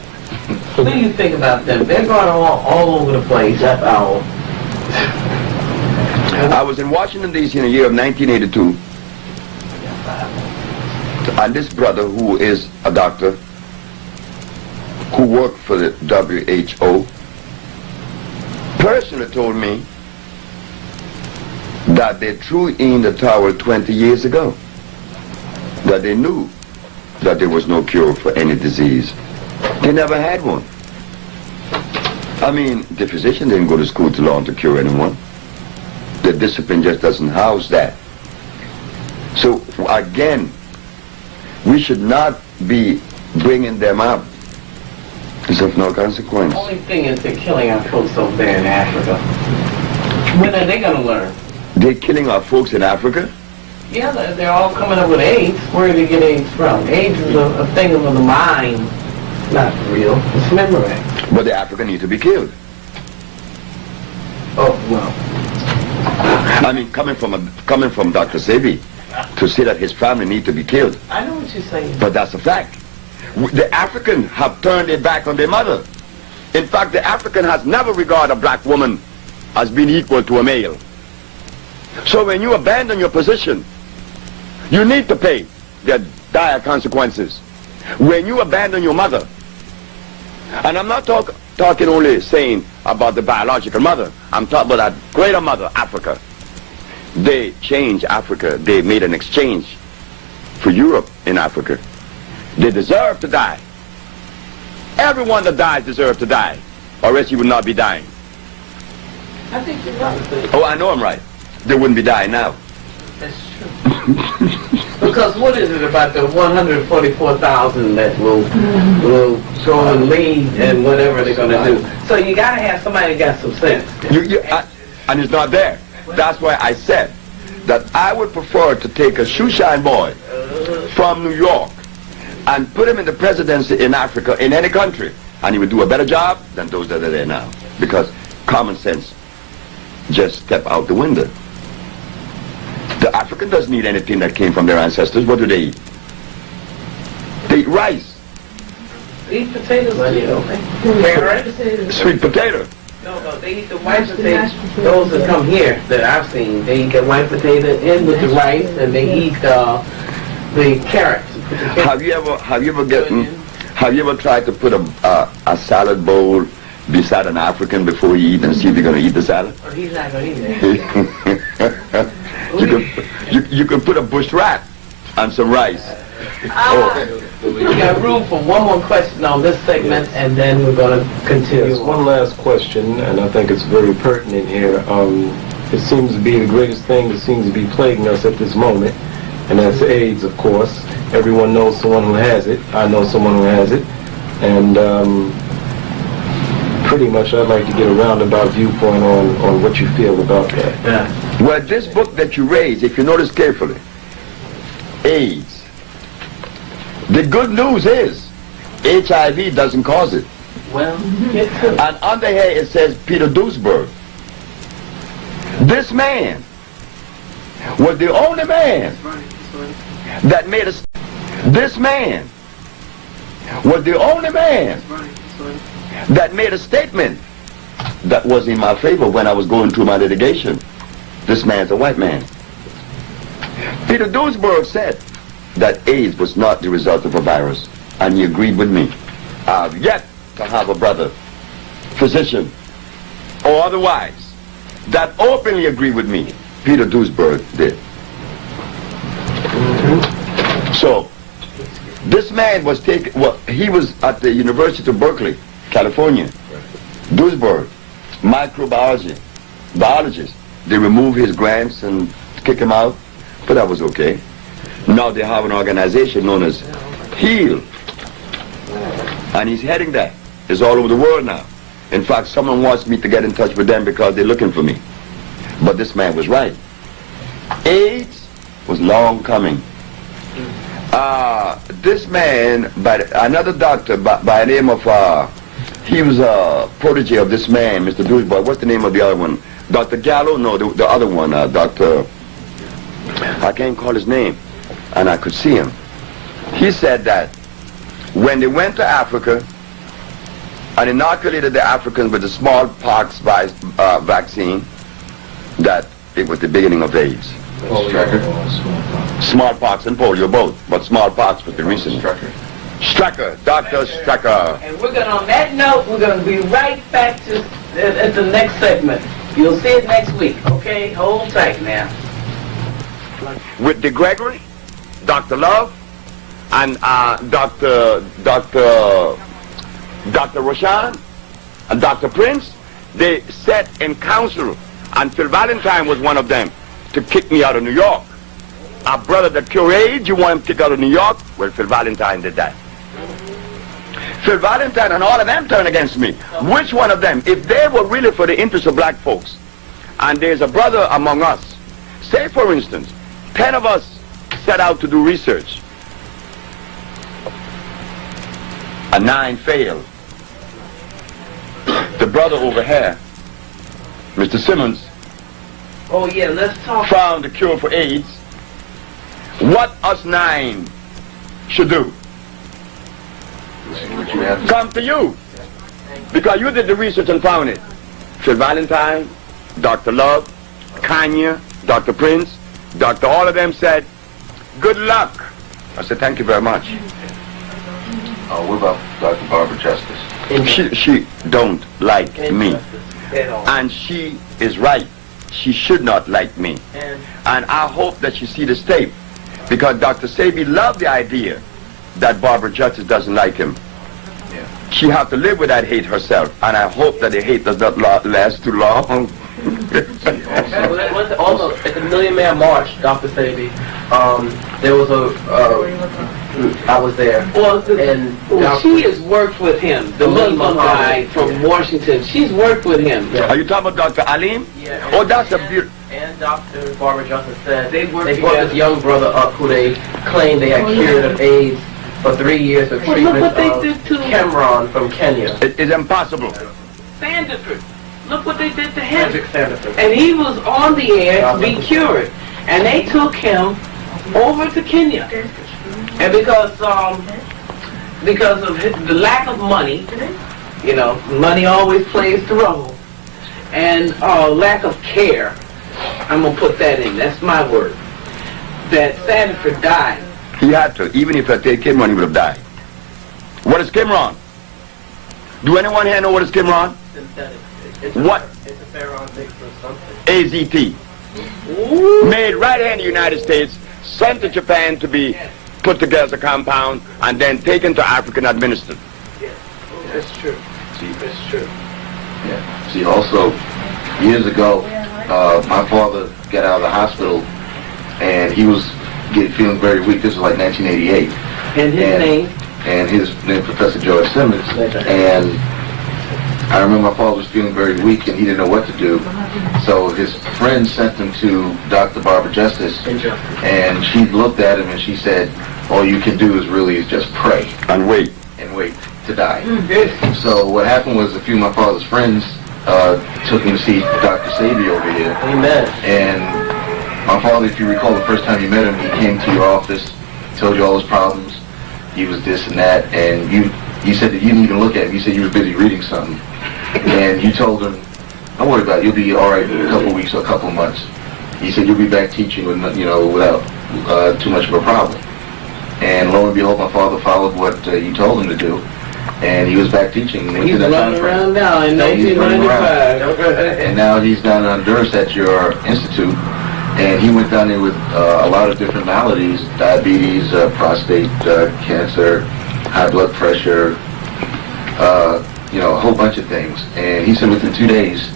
What do you think about them? They're going all over the place. I was in Washington, D.C. in the year of 1982, and this brother, who is a doctor, who worked for the WHO, personally told me that they threw in the towel 20 years ago, that they knew that there was no cure for any disease. They never had one. I mean, the physician didn't go to school to learn to cure anyone. The discipline just doesn't house that. So, again, we should not be bringing them up. It's of no consequence. The only thing is they're killing our folks over there in Africa. When are they going to learn? They're killing our folks in Africa? Yeah, they're all coming up with AIDS. Where do they get AIDS from? AIDS is a thing of the mind. It's not real. It's memory. But the African need to be killed. Oh, well. I mean, coming from Dr. SeBi to say that his family need to be killed. I know what you're saying. But that's a fact. The African have turned their back on their mother. In fact, the African has never regarded a black woman as being equal to a male. So when you abandon your position, you need to pay the dire consequences. When you abandon your mother, and I'm not talking only saying about the biological mother, I'm talking about that greater mother, Africa. They changed Africa. They made an exchange for Europe in Africa. They deserve to die. Everyone that dies deserves to die, or else you would not be dying. I think you're right. Oh, I know I'm right. They wouldn't be dying now. That's true. Because what is it about the 144,000 that will go and lead and whatever they're going to do? So you got to have somebody that got some sense. And it's not there. That's why I said that I would prefer to take a shoeshine boy from New York and put him in the presidency in Africa, in any country, and he would do a better job than those that are there now. Because common sense just step out the window. The African doesn't eat anything that came from their ancestors. What do they eat? They eat rice. They eat potatoes, don't they? Sweet potato. No, they eat the white potatoes. Those that come here that I've seen, they eat the white potato in with the rice, and they eat the carrots. Have you ever tried to put a salad bowl beside an African before you eat and see if they're going to eat the salad? Oh, he's not going to eat that. You can put a bush rat and some rice. We got room for one more question on this segment, and then we're going to continue. Yes, one last question, and I think it's very pertinent here. It seems to be the greatest thing that seems to be plaguing us at this moment, and that's AIDS, of course. Everyone knows someone who has it. I know someone who has it. And pretty much I'd like to get a roundabout viewpoint on what you feel about that. Yeah. Well, this book that you raised, if you notice carefully, AIDS. The good news is HIV doesn't cause it. Well, And under here it says Peter Duesberg. This man was the only man that made a... This man was the only man that made a statement that was in my favor when I was going through my litigation. This man's a white man. Peter Duesberg said that AIDS was not the result of a virus, and he agreed with me. I've yet to have a brother, physician, or otherwise, that openly agreed with me. Peter Duesberg did. So, this man was taken, well, he was at the University of Berkeley, California. Duesberg, microbiology, biologist. They removed his grants and kick him out, but that was okay. Now they have an organization known as HEAL, and he's heading that. It's all over the world now. In fact, someone wants me to get in touch with them because they're looking for me. But this man was right. AIDS was long coming. This man, another doctor by the name of, he was a protege of this man, Mr. Doucheboy. What's the name of the other one? Dr. Gallo? No, the other one, Dr. I can't call his name. And I could see him. He said that when they went to Africa and inoculated the Africans with the smallpox vaccine, that it was the beginning of AIDS. Smallpox and polio both, but smallpox was the recent. Strecker, Dr. Strecker. And we're going to, on that note, we're going to be right back to at the next segment. You'll see it next week, okay? Hold tight now. With De Gregory, Dr. Love, and Dr. Roshan, and Dr. Prince, they sat in council, and Phil Valentine was one of them, to kick me out of New York. Our brother that cure AIDS, you want him kicked out of New York? Well, Phil Valentine did that. Phil Valentine and all of them turned against me. Which one of them? If they were really for the interest of black folks, and there's a brother among us, say for instance, 10 of us set out to do research, and 9 failed. The brother over here, Mr. Simmons, Oh yeah, let's talk. found the cure for AIDS. What us 9 should do? Come to you, because you did the research and found it. Phil Valentine, Dr. Love, Kanye, Dr. Prince, Dr. all of them said, good luck. I said, thank you very much. What about Dr. Barbara Justice? She don't like me. And she is right. She should not like me. And I hope that she see this tape, because Dr. SeBi loved the idea that Barbara Justice doesn't like him. Yeah. She have to live with that hate herself, and I hope that the hate does not last too long. Also, at the Million Man March, Dr. SeBi, there was I was there. Well, and she has worked with him, the Muslim guy from Washington. She's worked with him. Yeah. Are you talking about Dr. Alim? Yeah. Oh, that's a beautiful... And Dr. Barbara Justice said They brought together. this young brother up who they claimed they had cured of AIDS for 3 years of Well, treatment look what they of did to Cameron from Kenya. It is impossible. Sandiford. Look what they did to him. Patrick Sanderson. And he was on the air to be cured. And they took him over to Kenya. And because of the lack of money, you know, money always plays the role, and lack of care, I'm going to put that in, that's my word, that Sandiford died. He had to. Even if I take Cameron, he would have died. What is Cameron? Do anyone here know what is Cameron? Synthetic. What? It's a Faron mixed with something. AZT. Ooh. Made right here in the United States, sent to Japan to be put together as a compound, and then taken to Africa and administered. Yes, that's true. That's true. Yeah. See, also, years ago, my father got out of the hospital, and he was feeling very weak. This was like 1988. And his name? And his name, Professor George Simmons. And I remember my father was feeling very weak, and he didn't know what to do. So his friend sent him to Dr. Barbara Justice, and she looked at him and she said, all you can do is just pray. And wait. And wait to die. So what happened was a few of my father's friends took him to see Dr. SeBi over here. Amen. And my father, if you recall, the first time you met him, he came to your office, told you all his problems. He was this and that, and you said that you didn't even look at him. You said you were busy reading something. And you told him, don't worry about it, you'll be all right in a couple of weeks or a couple of months. He said you'll be back teaching with, without too much of a problem. And lo and behold, my father followed what you told him to do, and he was back teaching. He's running around now in 1995. And now he's down in Honduras at your institute, and he went down there with a lot of different maladies, diabetes, prostate cancer, high blood pressure, a whole bunch of things. And he said within 2 days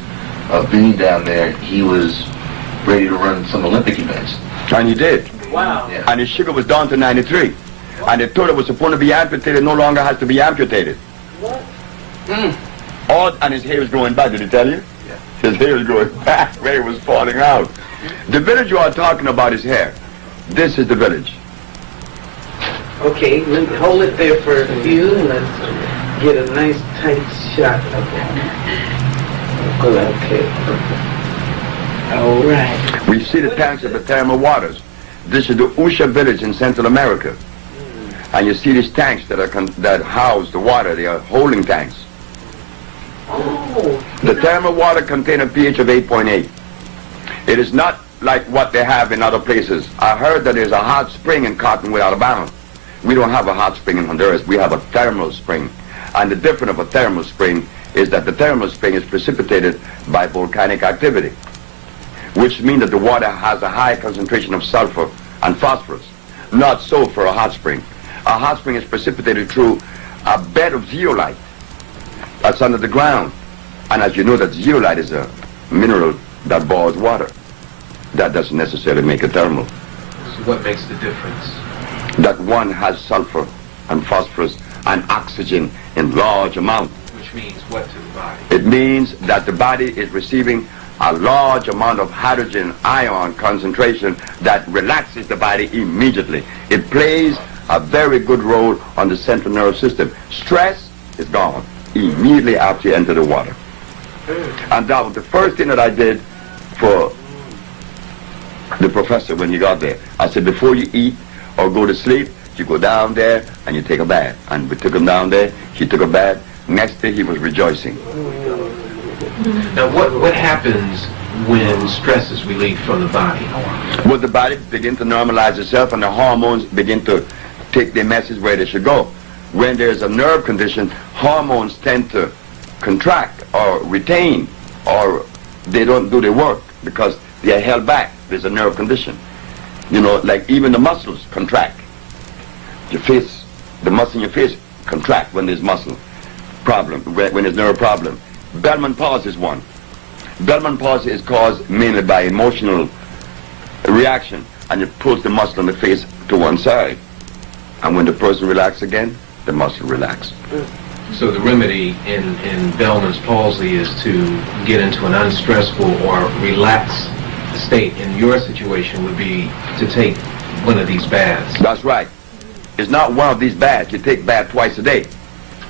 of being down there, he was ready to run some Olympic events. And he did. Wow. Yeah. And his sugar was down to 93. And they told it was supposed to be amputated, no longer has to be amputated. What? And his hair is growing back, did he tell you? Yeah. His hair is growing back where it was falling out. The village you are talking about is here. This is the village. Okay, let me hold it there for a few and let's get a nice tight shot of that. Okay. All right. We see the tanks of the thermal waters. This is the Usha village in Central America. And you see these tanks that house the water. They are holding tanks. Oh. The thermal water contains a pH of 8.8. It is not like what they have in other places. I heard that there's a hot spring in Cottonwood, Alabama. We don't have a hot spring in Honduras. We have a thermal spring. And the difference of a thermal spring is that the thermal spring is precipitated by volcanic activity, which means that the water has a high concentration of sulfur and phosphorus. Not so for a hot spring. A hot spring is precipitated through a bed of zeolite that's under the ground. And as you know, that zeolite is a mineral that boils water. That doesn't necessarily make it thermal. So what makes the difference? That one has sulfur and phosphorus and oxygen in large amount. Which means what to the body? It means that the body is receiving a large amount of hydrogen ion concentration that relaxes the body immediately. It plays a very good role on the central nervous system. Stress is gone immediately after you enter the water. And that was the first thing that I did for the professor when he got there. I said, before you eat or go to sleep, you go down there and you take a bath. And we took him down there, he took a bath. Next day he was rejoicing. Now what happens when stress is relieved from the body? Well, the body begins to normalize itself and the hormones begin to take their message where they should go. When there's a nerve condition, hormones tend to contract or retain, or they don't do their work because they are held back. There's a nerve condition. You know, like even the muscles contract. Your face, the muscle in your face contract when there's muscle problem, when there's nerve problem. Bellman palsy is one. Bellman palsy is caused mainly by emotional reaction, and it pulls the muscle in the face to one side. And when the person relaxes again, the muscle relaxes. So the remedy in Bellman's palsy is to get into an unstressful or relaxed state. In your situation would be to take one of these baths. That's right. It's not one of these baths. You take bath twice a day.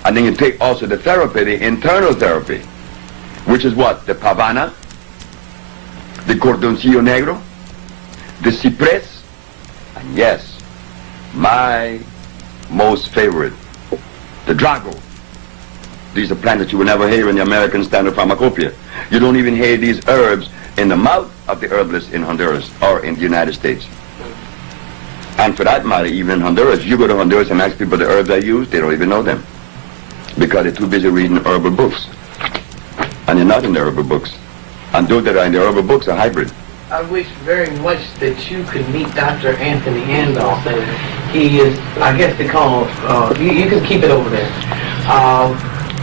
And then you take also the therapy, the internal therapy, which is what? The pavana, the cordoncillo negro, the cypress, and yes, my most favorite, the drago. These are plants that you will never hear in the American standard pharmacopoeia. You don't even hear these herbs in the mouth of the herbalist in Honduras or in the United States. And for that matter, even in Honduras, you go to Honduras and ask people the herbs I use, they don't even know them. Because they're too busy reading herbal books. And they're not in the herbal books. And those that are in the herbal books are hybrid. I wish very much that you could meet Dr. Anthony Handoff. He is, I guess they call him, you can keep it over there.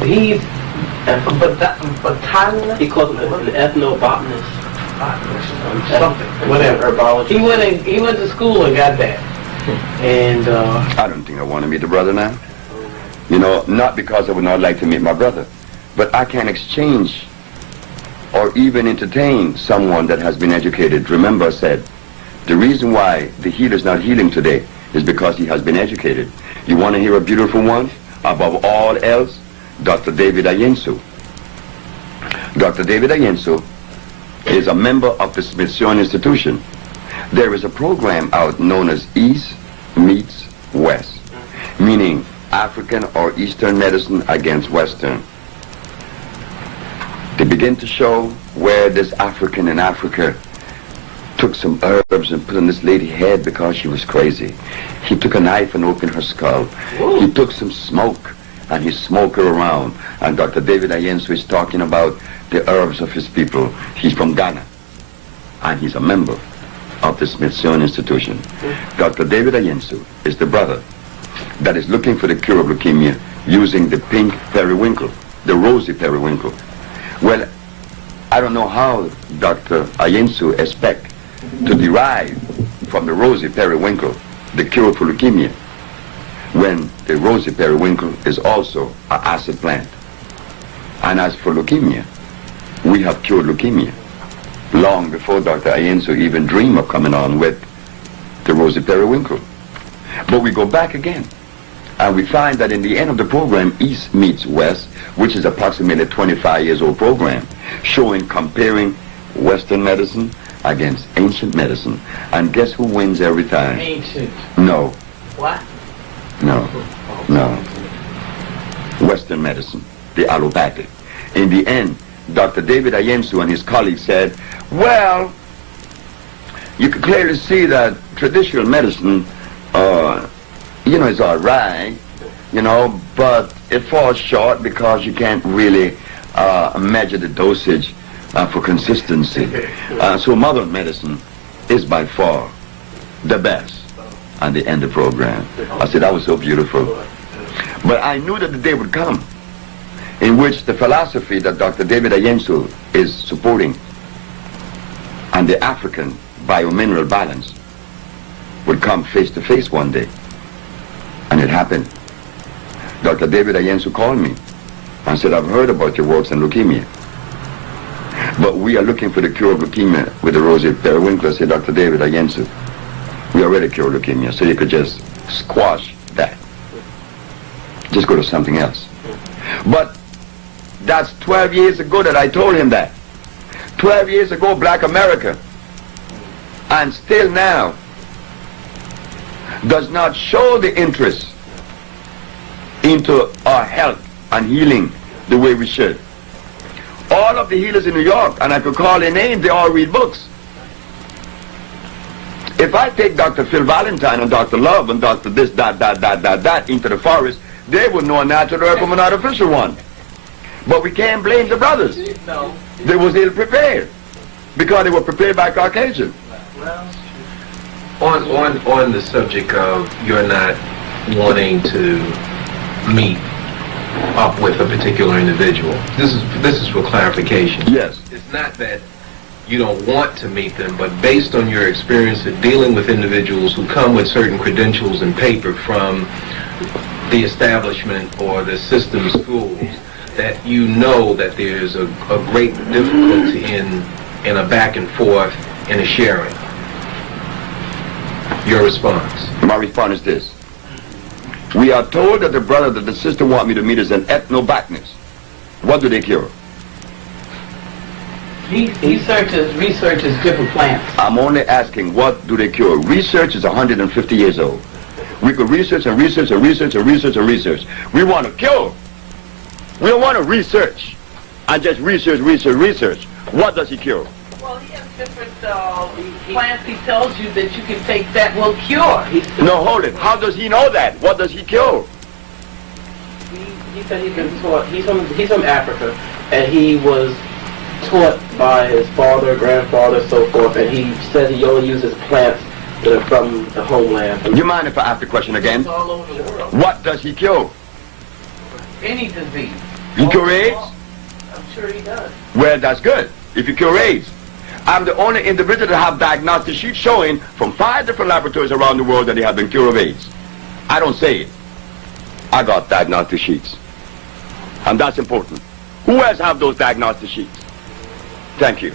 He's botanist. He calls him an ethnobotanist. Something, whatever. Herbology. He went to school and got that. And I don't think I want to meet the brother now. You know, not because I would not like to meet my brother, but I can't exchange or even entertain someone that has been educated. Remember I said, the reason why the healer is not healing today is because he has been educated. You want to hear a beautiful one? Above all else, Dr. David Ayensu. Dr. David Ayensu is a member of the Smithsonian Institution. There is a program out known as East Meets West, meaning African or Eastern medicine against Western. They begin to show where this African in Africa took some herbs and put on this lady's head because she was crazy. He took a knife and opened her skull. Ooh. He took some smoke and he smoked her around. And Dr. David Ayensu is talking about the herbs of his people. He's from Ghana and he's a member of the Smithsonian Institution. Dr. David Ayensu is the brother that is looking for the cure of leukemia using the pink periwinkle, the rosy periwinkle. Well, I don't know how Dr. Ayensu expects to derive from the rosy periwinkle the cure for leukemia when the rosy periwinkle is also an acid plant. And as for leukemia, we have cured leukemia long before Dr. Iyensu even dreamed of coming on with the rosy periwinkle. But we go back again, and we find that in the end of the program, East meets West, which is approximately a 25 years old program, showing, comparing Western medicine against ancient medicine. And guess who wins every time? Ancient. No. What? No. No. Western medicine, the allopathic. In the end, Dr. David Iyensu and his colleagues said, well, you can clearly see that traditional medicine, is all right, but it falls short because you can't really measure the dosage for consistency. So modern medicine is by far the best. And they end the program. I said, that was so beautiful. But I knew that the day would come in which the philosophy that Dr. David Iyensu is supporting and the African biomineral balance would come face to face one day. And it happened. Dr. David Iyensu called me and said, I've heard about your works on leukemia, but we are looking for the cure of leukemia with the rosy periwinkle. I said, Dr. David Iyensu, we already cured leukemia, so you could just squash that. Just go to something else. But that's 12 years ago that I told him that. 12 years ago, Black America, and still now, does not show the interest into our health and healing the way we should. All of the healers in New York, and I could call their names, they all read books. If I take Dr. Phil Valentine and Dr. Love and Dr. this, that into the forest, they would know a natural herb from an artificial one. But we can't blame the brothers. No. They was ill prepared because they were prepared by Caucasian. On the subject of you're not wanting to meet up with a particular individual, this is for clarification. Yes. It's not that you don't want to meet them, but based on your experience of dealing with individuals who come with certain credentials and paper from the establishment or the system schools, that you know that there's a great difficulty in a back and forth and a sharing. Your response? My response is this. We are told that the brother that the sister want me to meet is an ethnobotanist. What do they cure? He researches different plants. I'm only asking, what do they cure? Research is 150 years old. We could research and research and research and research and research. We want to cure. We don't want to research and just research. What does he cure? Well, he has different plants. He tells you that you can take that will cure. No, hold it. How does he know that? What does he cure? He said he's been taught. He's from Africa, and he was taught by his father, grandfather, so forth. And he says he only uses plants that are from the homeland. You mind if I ask the question again? It's all over the world. What does he cure? Any disease. He cure AIDS? I'm sure he does. Well, that's good. If you cure AIDS. I'm the only individual to have diagnostic sheets showing from 5 different laboratories around the world that they have been cured of AIDS. I don't say it. I got diagnostic sheets. And that's important. Who else have those diagnostic sheets? Thank you.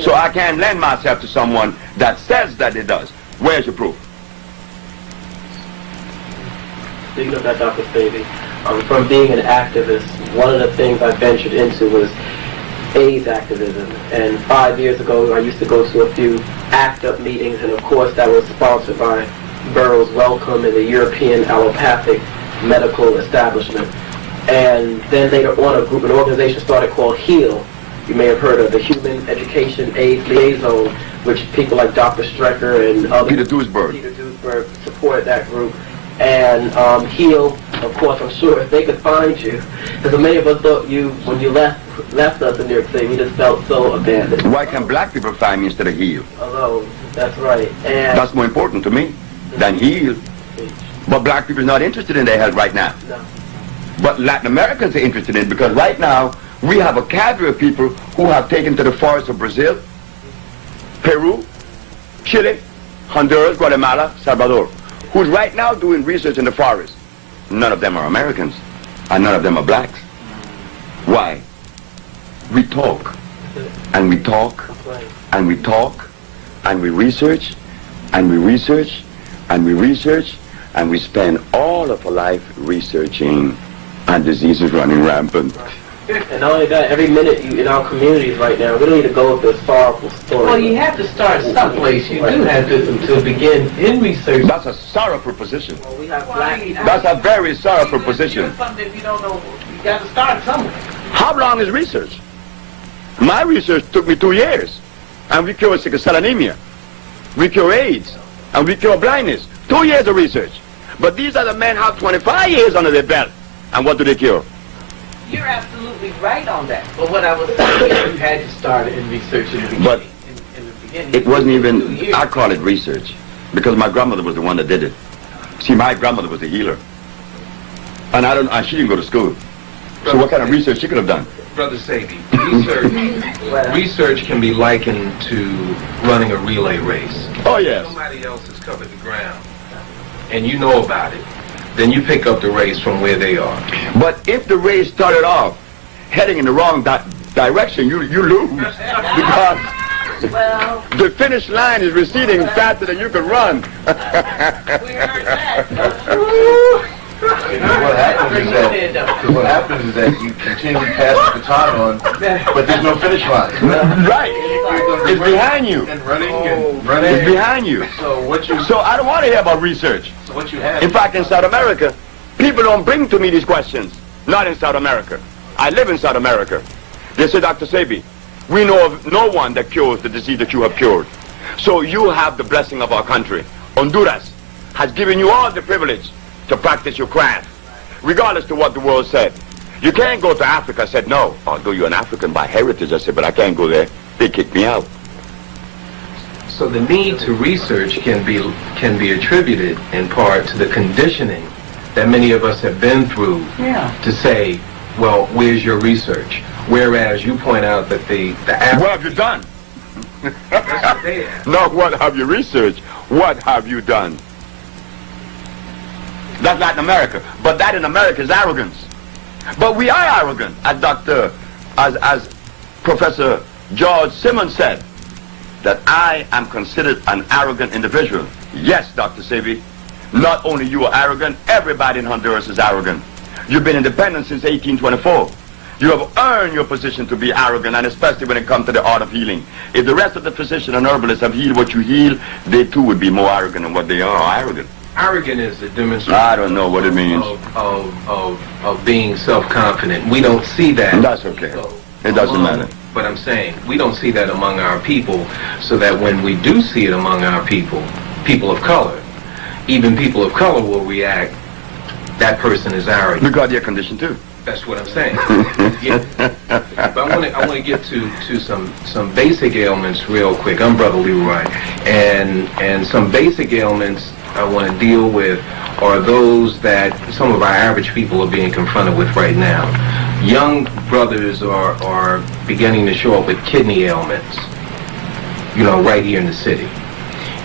So I can't lend myself to someone that says that it does. Where's your proof? Speaking of that, Dr. Spavey, from being an activist, one of the things I ventured into was AIDS activism. And 5 years ago, I used to go to a few ACT UP meetings, and of course that was sponsored by Burroughs Wellcome and the European Allopathic Medical Establishment. And then later on, an organization started called HEAL. You may have heard of the Human Education AIDS Liaison, which people like Dr. Strecker and others, Peter Duisberg, supported that group. And HEAL, of course, I'm sure if they could find you, because many of us thought when you left us in New York City, we just felt so abandoned. Why can black people find me instead of heal? Alone, that's right. And that's more important to me than heal. But black people are not interested in their health right now. No. But Latin Americans are interested in it because right now we have a cadre of people who have taken to the forests of Brazil, Peru, Chile, Honduras, Guatemala, Salvador, who's right now doing research in the forest. None of them are Americans, and none of them are blacks. Why? We talk, and we talk, and we talk, and we research, and we research, and we research, and we spend all of our life researching, and disease is running rampant. And not only that, every minute in our communities right now, we don't need to go with the historical story. Well, you have to start someplace. You do have to begin in research. That's a sorrowful position. Well, we have black people. That's a very sorrowful position. Something if you don't know, you got to start somewhere. How long is research? My research took me 2 years, and we cure sickle cell anemia, we cure AIDS, and we cure blindness. 2 years of research. But these other men have 25 years under their belt, and what do they cure? You're absolutely right on that. But what I was saying is you had to start in research in the beginning. But in the beginning, it wasn't 2 even, years. I call it research, because my grandmother was the one that did it. See, my grandmother was a healer, and she didn't go to school. So what kind of research she could have done? Brother SeBi, research can be likened to running a relay race. Oh, yes. Somebody else has covered the ground, and you know about it. Then you pick up the race from where they are. But if the race started off heading in the wrong direction, you lose. Because the finish line is receding faster than you can run. We heard that. What happens is that you continue passing the baton on, but there's no finish line. Right. It's behind you. And running and running. It's behind you. So I don't want to hear about research. So what you have. In fact, in South America, people don't bring to me these questions. Not in South America. I live in South America. They say, Dr. SeBi, we know of no one that cures the disease that you have cured. So you have the blessing of our country. Honduras has given you all the privilege to practice your craft, regardless to what the world said. You can't go to Africa. I said, no. Although you're an African by heritage, I said, but I can't go there. They kicked me out. So the need to research can be attributed in part to the conditioning that many of us have been through to say, well, where's your research? Whereas you point out that what have you done? That's what they ask. Not what have you researched. What have you done? That's Latin America. But that in America is arrogance. But we are arrogant, as Professor George Simmons said, that I am considered an arrogant individual. Yes, Dr. SeBi, not only you are arrogant, everybody in Honduras is arrogant. You've been independent since 1824. You have earned your position to be arrogant, and especially when it comes to the art of healing. If the rest of the physicians and herbalists have healed what you heal, they too would be more arrogant than what they are arrogant. Arrogant is a demonstration. I don't know what it means. Of being self-confident. We don't see that. That's okay. It doesn't matter. But I'm saying we don't see that among our people, so that when we do see it among our people, people of color, even people of color will react, that person is arrogant. Because they're conditioned too. That's what I'm saying. Yeah. But I want to get to some basic ailments real quick. I'm Brother Leroy, and some basic ailments I want to deal with are those that some of our average people are being confronted with right now. Young brothers are beginning to show up with kidney ailments, right here in the city.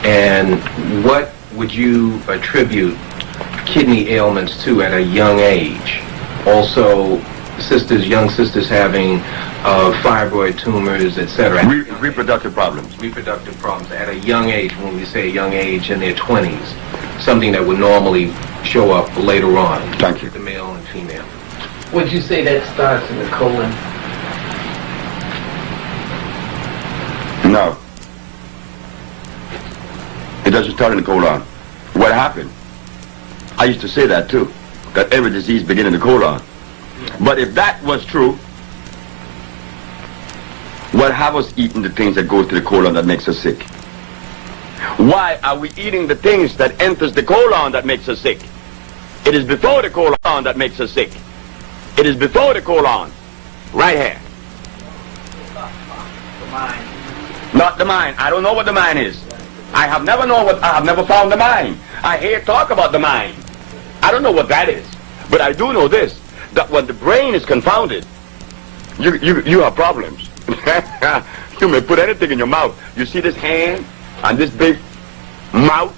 And what would you attribute kidney ailments to at a young age? Also, young sisters having fibroid tumors, etc. Reproductive problems. Reproductive problems at a young age, when we say young age, in their 20s. Something that would normally show up later on. Thank you. The male and female. Would you say that starts in the colon? No. It doesn't start in the colon. What happened? I used to say that too, that every disease begins in the colon. But if that was true, what have us eating the things that go to the colon that makes us sick? Why are we eating the things that enters the colon that makes us sick? It is before the colon that makes us sick. It is before the colon, right here. The mind. Not the mind. I don't know what the mind is. I have never found the mind. I hear talk about the mind. I don't know what that is. But I do know this, that when the brain is confounded, you have problems. You may put anything in your mouth. You see this hand and this big mouth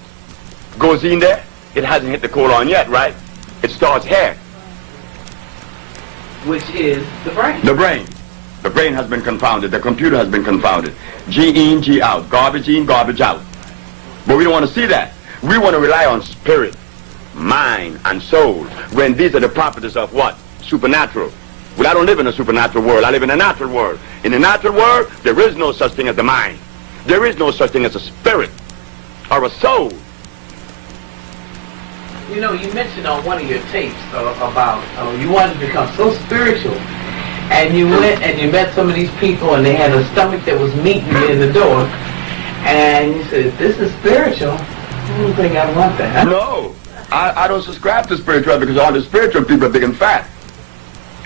goes in there. It hasn't hit the colon yet, right? It starts here. which is the brain. The brain. The brain has been confounded. The computer has been confounded. G in, G out. Garbage in, garbage out. But we don't want to see that. We want to rely on spirit, mind, and soul, when these are the properties of what? Supernatural. Well, I don't live in a supernatural world. I live in a natural world. In the natural world, there is no such thing as the mind. There is no such thing as a spirit or a soul. You know, you mentioned on one of your tapes about you wanted to become so spiritual, and you went and you met some of these people, and they had a stomach that was meeting you in the door, and you said, "This is spiritual." I don't think I want that. No, I don't subscribe to spirituality, because all the spiritual people are big and fat,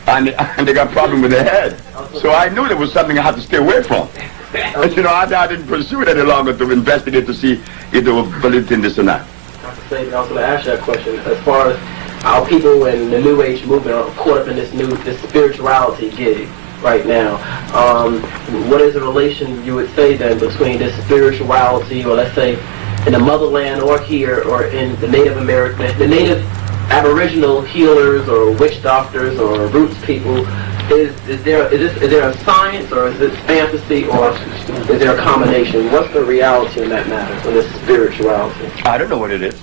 and they got problems with their head. So I knew there was something I had to stay away from. You know, I didn't pursue it any longer to investigate to see if there was validity in this or not. I was going to ask you that question. As far as how people in the New Age movement are caught up in this spirituality gig right now, what is the relation you would say then between this spirituality, or let's say in the motherland or here, or in the Native American, the Native Aboriginal healers or witch doctors or roots people? Is there a science, or is it fantasy, or is there a combination? What's the reality in that matter, in this spirituality? I don't know what it is.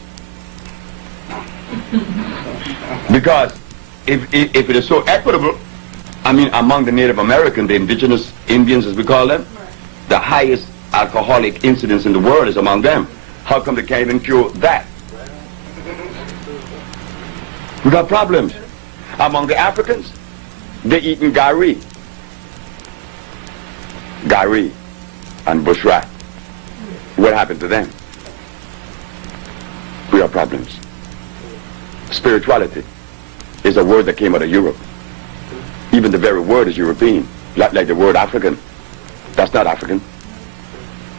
Because if it is so equitable, I mean, among the Native American, the indigenous Indians as we call them, the highest alcoholic incidence in the world is among them. How come they can't even cure that? We got problems. Among the Africans, they eating gari and bushrat. What happened to them? We have problems. Spirituality is a word that came out of Europe. Even the very word is European, like the word African. That's not African.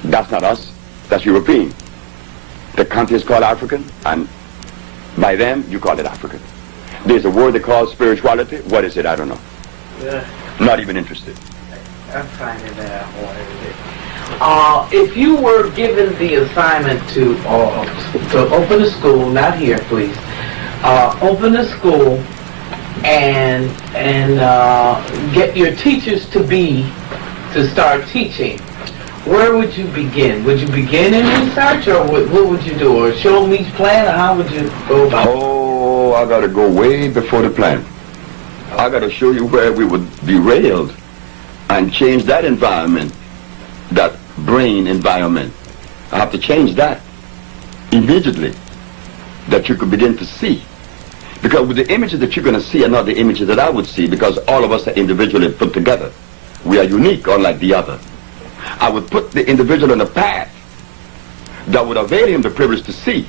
That's not us. That's European. The country is called African, and by them, you call it African. There's a word they call spirituality. What is it? I don't know. Yeah. Not even interested. I'm finding that out. If you were given the assignment to open a school, not here, please, open a school and get your teachers to start teaching, where would you begin? Would you begin in research, or what would you do? Or show them each plan, or how would you go about it? Oh, I got to go way before the plan. I got to show you where we would derailed and change that environment, that brain environment. I have to change that immediately, that you could begin to see. Because with the images that you're going to see are not the images that I would see, because all of us are individually put together. We are unique, unlike the other. I would put the individual on a path that would avail him the privilege to see.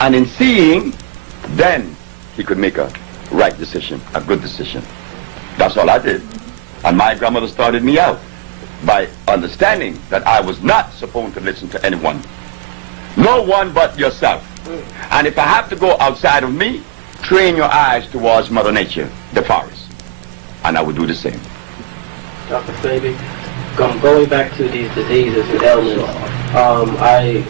And in seeing, then he could make a right decision, a good decision. That's all I did. And my grandmother started me out by understanding that I was not supposed to listen to anyone. No one but yourself. And if I have to go outside of me, train your eyes towards Mother Nature, the forest. And I would do the same. Dr. SeBi, going back to these diseases and ailments, I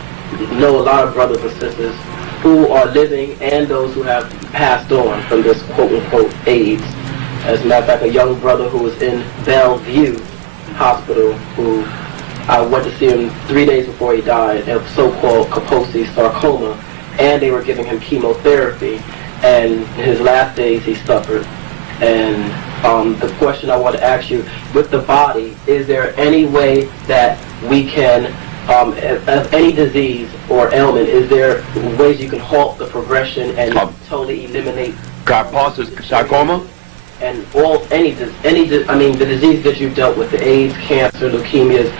know a lot of brothers and sisters who are living and those who have passed on from this quote-unquote AIDS. As a matter of fact, a young brother who was in Bellevue Hospital, who I went to see him 3 days before he died, of so-called Kaposi sarcoma, and they were giving him chemotherapy, and in his last days he suffered. And the question I want to ask you, with the body, is there any way that we can, of any disease or ailment, is there ways you can halt the progression and totally eliminate Kaposi sarcoma? and the disease that you've dealt with, the AIDS, cancer, leukemias,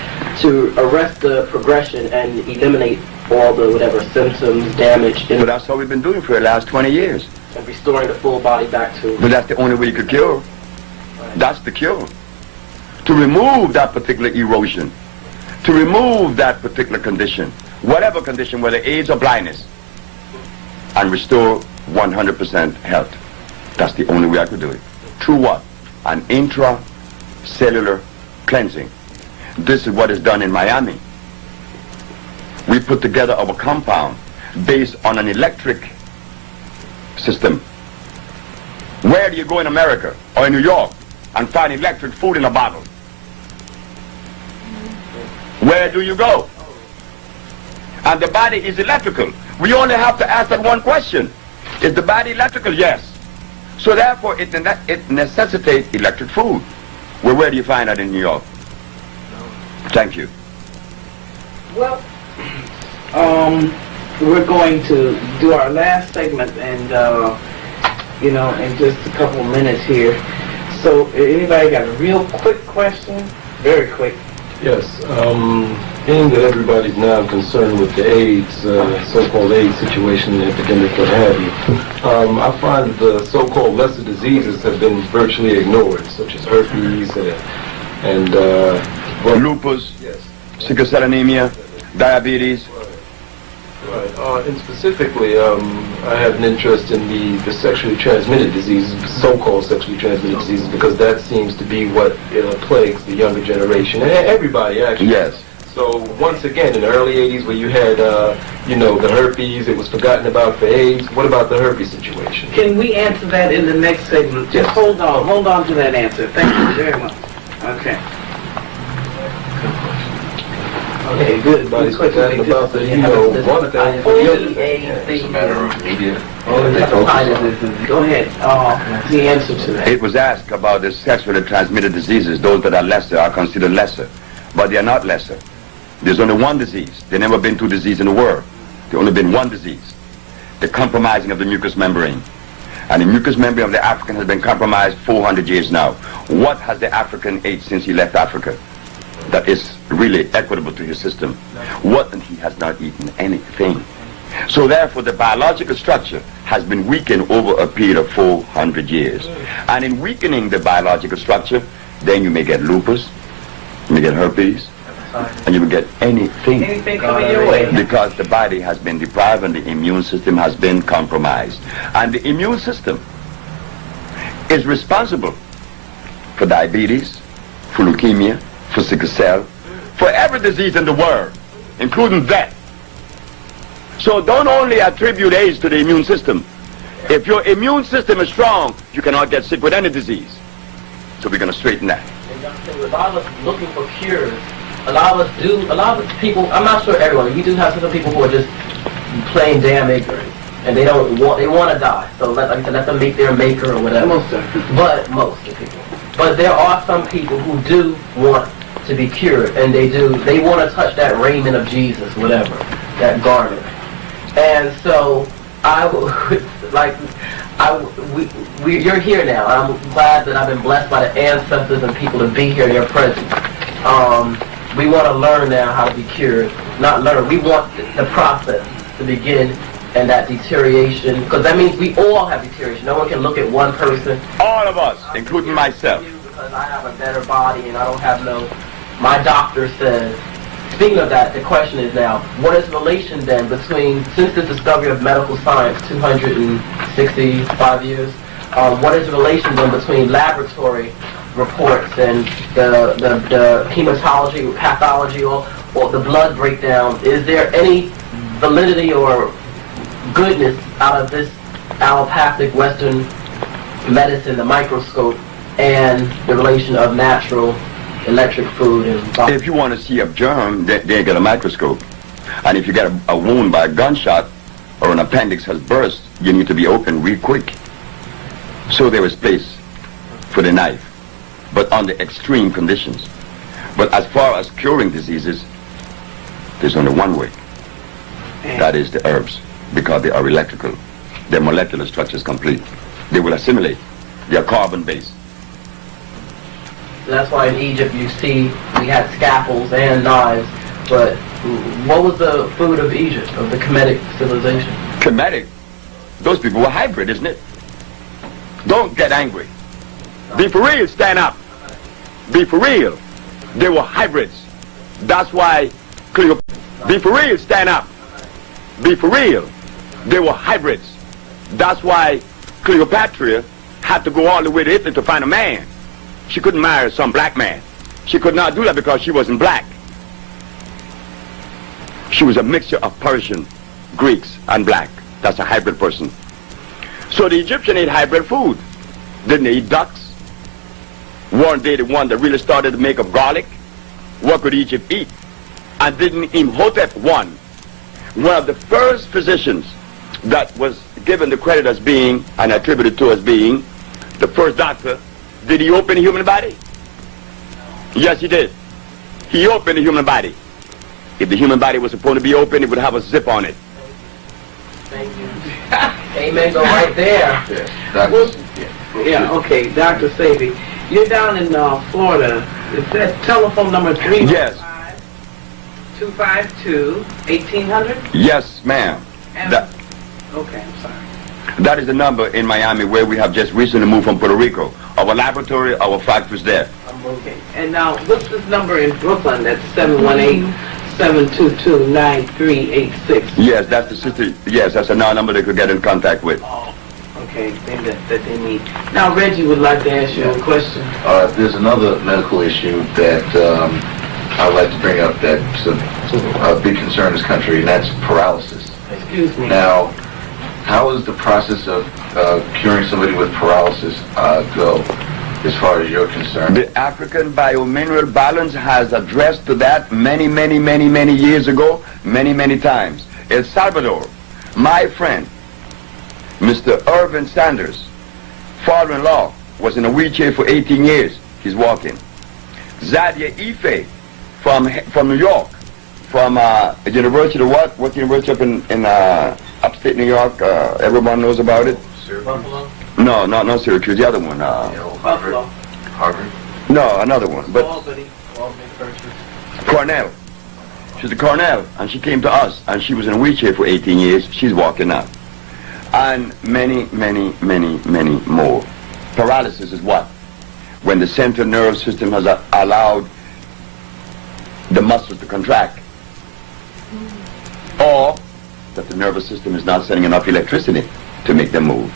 to arrest the progression and eliminate all the whatever symptoms, damage, But that's what we've been doing for the last 20 years. and restoring the full body back to. But that's the only way you could cure. That's the cure. To remove that particular erosion, to remove that particular condition, whatever condition, whether AIDS or blindness, and restore 100% health. That's the only way I could do it. Through what? An intracellular cleansing. This is what is done in Miami. We put together our compound based on an electric system. Where do you go in America or in New York and find electric food in a bottle? Where do you go? And the body is electrical. We only have to ask that one question. Is the body electrical? Yes. So therefore it necessitates electric food. Well, where do you find that in New York? Thank you. Well, we're going to do our last segment, and you know, in just a couple of minutes here. So, anybody got a real quick question? Very quick. Yes. Being that everybody's now concerned with the AIDS, so-called AIDS situation, the epidemic, what have you, I find the so-called lesser diseases have been virtually ignored, such as herpes and Lupus, yes. sickle cell anemia, diabetes. Right. And specifically, I have an interest in the sexually transmitted diseases, so-called sexually transmitted diseases, because that seems to be what plagues the younger generation, and everybody actually. Yes. So once again, in the early 80s, where you had, you know, the herpes, it was forgotten about for AIDS. What about the herpes situation? Can we answer that in the next segment? Just hold on to that answer. Thank you very much. Okay. Okay, good. Everybody's forgotten about the, you know, one thing. It's a matter of media. Go ahead. The answer to that. It was asked about the sexually transmitted diseases. Those that are lesser are considered lesser, but they are not lesser. There's only one disease. There's never been two diseases in the world. There's only been one disease, the compromising of the mucous membrane. And the mucous membrane of the African has been compromised 400 years now. What has the African ate since he left Africa that is really equitable to his system? What? And he has not eaten anything. So therefore the biological structure has been weakened over a period of 400 years. And in weakening the biological structure, then you may get lupus, you may get herpes, and you will get anything. Anything coming your way. Because the body has been deprived and the immune system has been compromised. And the immune system is responsible for diabetes, for leukemia, for sickle cell, for every disease in the world, including death. So don't only attribute AIDS to the immune system. If your immune system is strong, you cannot get sick with any disease. So we're going to straighten that. A lot of us looking for cures. A lot of people, I'm not sure everyone, you do have some people who are just plain damn ignorant, and they want to die. So let them meet their maker or whatever. Most of the people. But there are some people who do want to be cured, and they want to touch that raiment of Jesus, whatever, that garment. And so you're here now. I'm glad that I've been blessed by the ancestors and people to be here in your presence. We want to learn now how to be cured. Not learn. We want the process to begin and that deterioration, because that means we all have deterioration. No one can look at one person. All of us, including myself. Because I have a better body and I don't have no... My doctor says... Speaking of that, the question is now, what is the relation then between, since the discovery of medical science 265 years, what is the relation then between laboratory reports and the hematology, pathology, or the blood breakdown? Is there any validity or goodness out of this allopathic Western medicine, the microscope, and the relation of natural electric food and... If you want to see a germ, then get a microscope. And if you get a wound by a gunshot or an appendix has burst, you need to be open real quick. So there is place for the knife, but under extreme conditions. But as far as curing diseases, there's only one way. That is the herbs, because they are electrical. Their molecular structure is complete. They will assimilate. They are carbon-based. That's why in Egypt you see we had scalpels and knives, but what was the food of Egypt, of the Kemetic civilization? Kemetic? Those people were hybrid, isn't it? Don't get angry. Be for real, stand up. Be for real. They were hybrids. That's why be for real, stand up. Be for real. They were hybrids. That's why Cleopatra had to go all the way to Italy to find a man. She couldn't marry some black man. She could not do that because she wasn't black. She was a mixture of Persian, Greeks, and black. That's a hybrid person. So the Egyptian ate hybrid food. Didn't they eat ducks? Weren't they the one that really started to make up garlic? What could Egypt eat? And didn't Imhotep I, one of the first physicians that was given the credit as being and attributed to as being the first doctor, did he open the human body? Yes, he did. He opened the human body. If the human body was supposed to be open, it would have a zip on it. Thank you. Amen. Go right there. Yeah, okay, Dr. SeBi. You're down in Florida. Is that telephone number 315? Yes. 252-1800? Yes, ma'am. That, okay, I'm sorry. that is the number in Miami where we have just recently moved from Puerto Rico. Our laboratory, our factory's there. Okay. And now, what's this number in Brooklyn? That's 718-722-9386. Yes, that's the sister. Yes, that's another number they could get in contact with. Oh, okay. Maybe that they need. Now, Reggie would like to ask you a question. There's another medical issue that I'd like to bring up that's a big concern in this country, and that's paralysis. Excuse me. Now, how is the process of curing somebody with paralysis go, as far as you're concerned? The African biomineral balance has addressed to that many years ago, many times. El Salvador, my friend, Mr. Irvin Sanders, father-in-law, was in a wheelchair for 18 years. He's walking. Zadia Ife from New York, from University of what? What university up in upstate New York? Everyone knows about it. Buffalo? No, not Syracuse. The other one. Buffalo. Harvard? No, another one. But Albany. Cornell. She's a Cornell, and she came to us, and she was in a wheelchair for 18 years. She's walking now. And many more. Paralysis is what? When the central nerve system has allowed the muscles to contract, or that the nervous system is not sending enough electricity to make them move.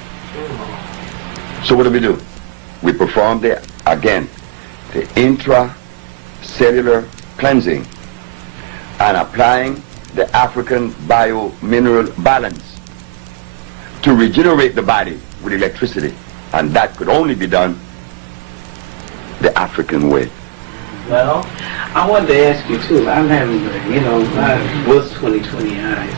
So what do? We perform the intracellular cleansing and applying the African biomineral balance to regenerate the body with electricity, and that could only be done the African way. Well, I wanted to ask you too. I'm having, I was 20/20 eyes,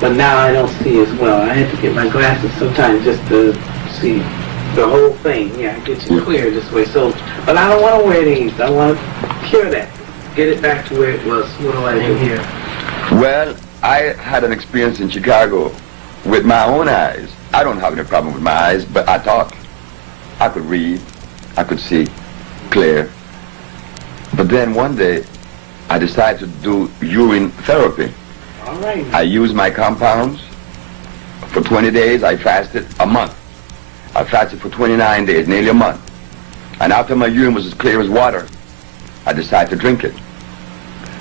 but now I don't see as well. I had to get my glasses sometimes just to see the whole thing. Yeah, I get you clear this way. So, but I don't want to wear these. I want to cure that, get it back to where it was. What do I do here? Well, I had an experience in Chicago with my own eyes. I don't have any problem with my eyes, but I talk. I could read. I could see clear. But then one day, I decided to do urine therapy. All right. I used my compounds. For 20 days, I fasted a month. I fasted for 29 days, nearly a month. And after my urine was as clear as water, I decided to drink it.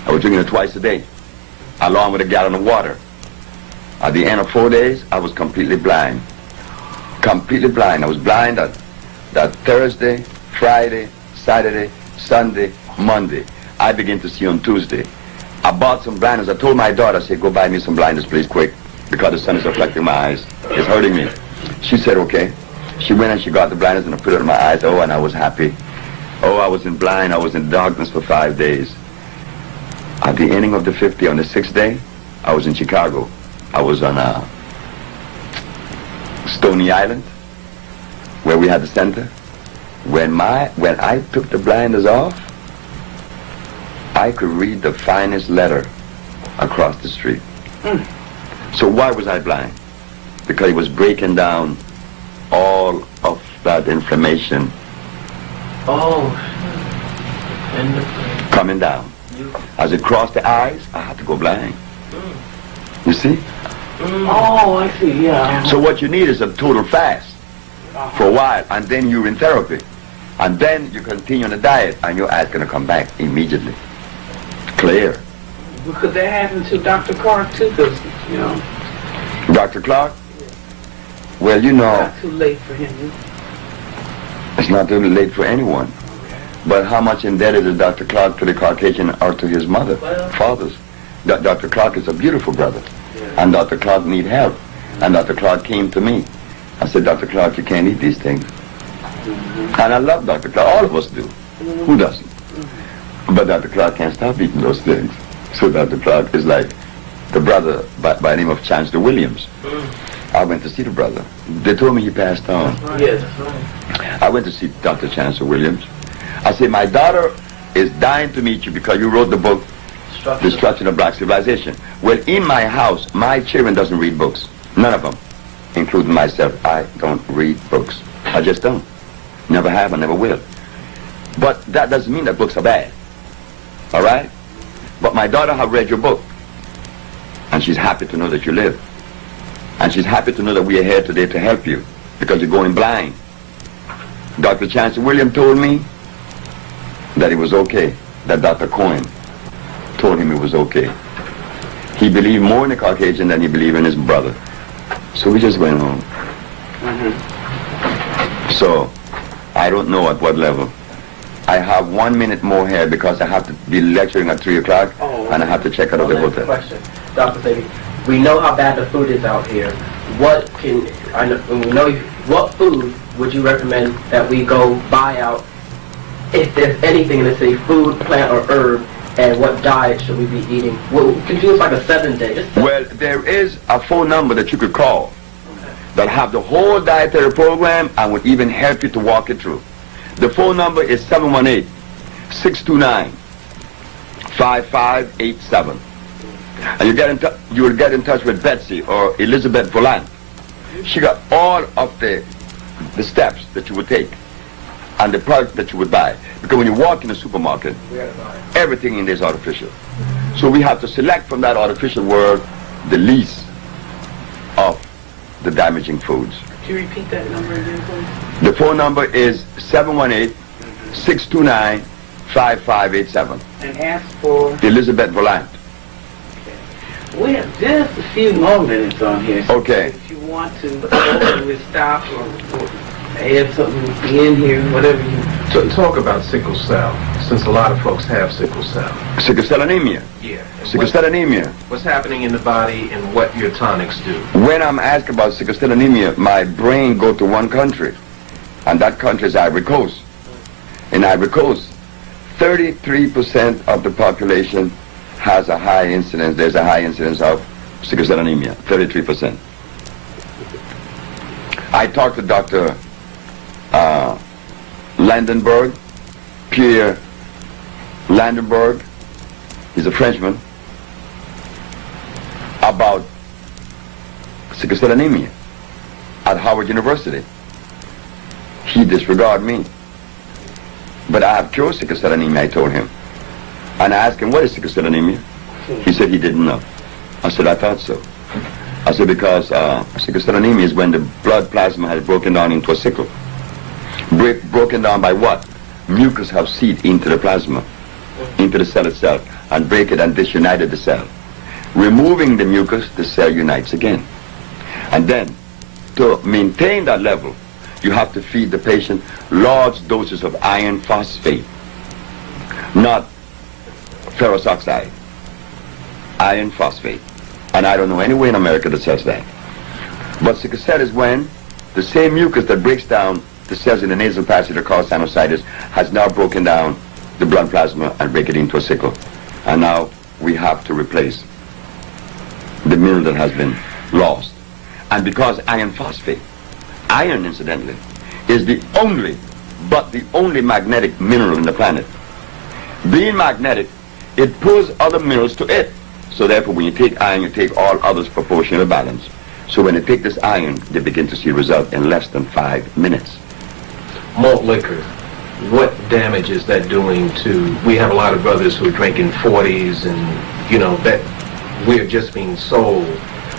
I was drinking it twice a day, along with a gallon of water. At the end of 4 days, I was completely blind. Completely blind. I was blind on that Thursday, Friday, Saturday, Sunday, Monday. I began to see on Tuesday. I bought some blinders. I told my daughter, I said, go buy me some blinders, please, quick, because the sun is reflecting my eyes. It's hurting me. She said, okay. She went and she got the blinders and I put it on my eyes. Oh, and I was happy. Oh, I was in blind. I was in darkness for 5 days. At the ending of the 50th, on the 6th day, I was in Chicago. I was on Stony Island, where we had the center. When I took the blinders off, I could read the finest letter across the street. So why was I blind? Because it was breaking down all of that inflammation. Oh. Coming down. As it crossed the eyes, I had to go blind. You see? Oh, I see, yeah. So what you need is a total fast for a while, and then urine therapy. And then you continue on the diet, and your eyes going to come back immediately. Clear. Could that happen to Dr. Clark, too? Because, Dr. Clark? Well, not too late for him. It's not too late for anyone. But how much indebted is Dr. Clark to the Caucasian or to his mother, fathers? Dr. Clark is a beautiful brother. And Dr. Clark need help. And Dr. Clark came to me. I said, Dr. Clark, you can't eat these things. And I love Dr. Clark. All of us do. Who doesn't? But Dr. Clark can't stop eating those things. So Dr. Clark is like the brother by the name of Chancellor Williams. I went to see the brother. They told me he passed on. Yes, that's right. I went to see Dr. Chancellor Williams. I said, my daughter is dying to meet you because you wrote the book, Destruction of Black Civilization. Well, in my house, my children doesn't read books. None of them, including myself. I don't read books. I just don't. Never have and never will. But that doesn't mean that books are bad. All right? But my daughter has read your book. And she's happy to know that you live. And she's happy to know that we are here today to help you because you're going blind. Dr. Chancellor Williams told me that it was okay, that Dr. Cohen told him it was okay. He believed more in the Caucasian than he believed in his brother. So we just went home. So I don't know at what level. I have 1 minute more here because I have to be lecturing at 3 o'clock and I have to check out of the hotel. Question, Dr. Sebi. We know how bad the food is out here. What food would you recommend that we go buy out if there's anything in the city, food, plant, or herb, and what diet should we be eating? Well, could you do like a 7-day? Well, there is a phone number that you could call that have the whole dietary program and would even help you to walk it through. The phone number is 718-629-5587. And you will get in touch with Betsy or Elizabeth Volant. She got all of the steps that you would take and the product that you would buy. Because when you walk in a supermarket, everything in there is artificial. So we have to select from that artificial world the least of the damaging foods. Could you repeat that number again, please? The phone number is 718-629-5587. And ask for... Elizabeth Volant. We have just a few more minutes on here. So Okay. if you want to, we'll stop or add something in here, whatever you... So talk about sickle cell, since a lot of folks have sickle cell. Sickle cell anemia. Yeah. Sickle cell anemia. What's happening in the body and what your tonics do? When I'm asked about sickle cell anemia, my brain goes to one country, and that country is Ivory Coast. In Ivory Coast, 33% of the population has a high incidence. There's a high incidence of sickle cell anemia, 33%. I talked to Dr. Landenberg, Pierre Landenberg, he's a Frenchman, about sickle cell anemia at Howard University. He disregarded me. But I have cured sickle cell anemia, I told him. And I asked him, what is sickle cell anemia? He said he didn't know. I said, I thought so. I said, because sickle cell anemia is when the blood plasma has broken down into a sickle. Broken down by what? Mucus have seeped into the plasma, into the cell itself, and break it and disunited the cell. Removing the mucus, the cell unites again. And then, to maintain that level, you have to feed the patient large doses of iron phosphate, not ferrous oxide, iron phosphate. And I don't know anywhere in America that says that. But sickle cell is when the same mucus that breaks down the cells in the nasal passage that cause sinusitis has now broken down the blood plasma and break it into a sickle. And now we have to replace the mineral that has been lost. And because iron phosphate, iron incidentally, is the only magnetic mineral in the planet. Being magnetic, it pulls other minerals to it. So therefore, when you take iron, you take all others proportional balance. So when they take this iron, they begin to see result in less than 5 minutes. Malt liquor, what damage is that doing to... We have a lot of brothers who are drinking 40s and, you know, that we're just being sold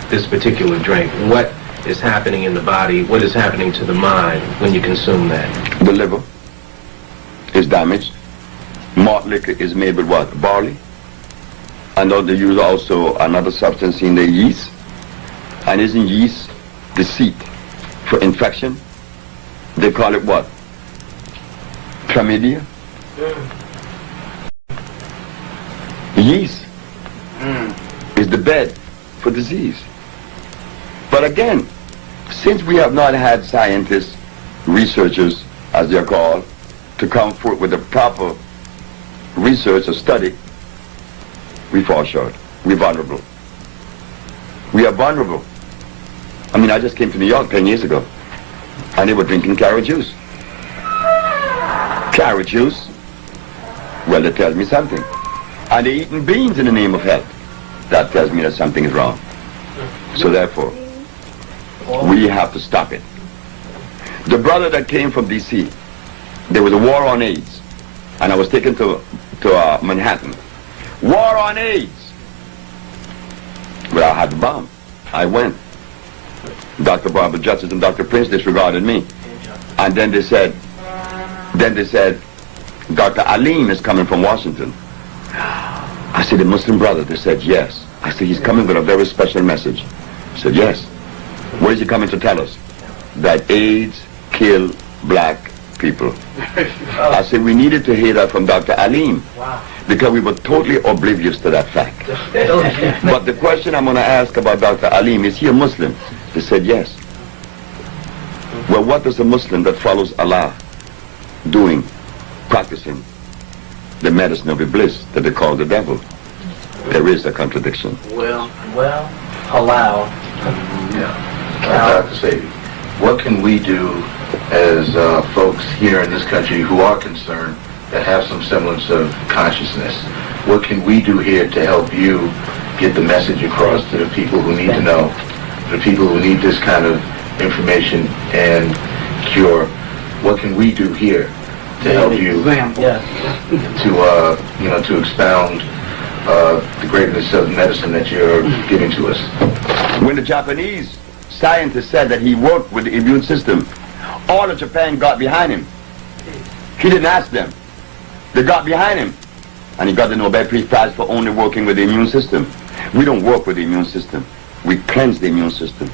this particular drink. What is happening in the body? What is happening to the mind when you consume that? The liver is damaged. Malt liquor is made with what? Barley. And they use also another substance in the yeast. And isn't yeast the seat for infection? They call it what? Chlamydia? Yeast is the bed for disease. But again, since we have not had scientists, researchers, as they're called, to come forth with the proper research or study, we fall short. We're vulnerable. We are vulnerable. I mean, I just came to New York 10 years ago, and they were drinking carrot juice. Carrot juice? Well, that tells me something. And they're eating beans in the name of health. That tells me that something is wrong. So therefore, we have to stop it. The brother that came from D.C., there was a war on AIDS, and I was taken to Manhattan. War on AIDS! Well, I had the bomb. I went. Dr. Barbara Justice and Dr. Prince disregarded me. And then they said, Dr. Alim is coming from Washington. I said, the Muslim brother? They said, yes. I said, he's coming with a very special message. I said, yes. What is he coming to tell us? That AIDS kill black people. I said, we needed to hear that from Dr. Alim. Because we were totally oblivious to that fact. But the question I'm going to ask about Dr. Alim, is he a Muslim? They said, yes. Well, what does a Muslim that follows Allah doing, practicing the medicine of bliss that they call the devil? There is a contradiction. Well, halal. Dr. SeBi, what can we do as folks here in this country who are concerned, that have some semblance of consciousness? What can we do here to help you get the message across to the people who need to know, the people who need this kind of information and cure? What can we do here to help you to expound the greatness of medicine that you're giving to us? When the Japanese scientist said that he worked with the immune system, all of Japan got behind him. He didn't ask them. They got behind him. And he got the Nobel Peace Prize for only working with the immune system. We don't work with the immune system. We cleanse the immune system.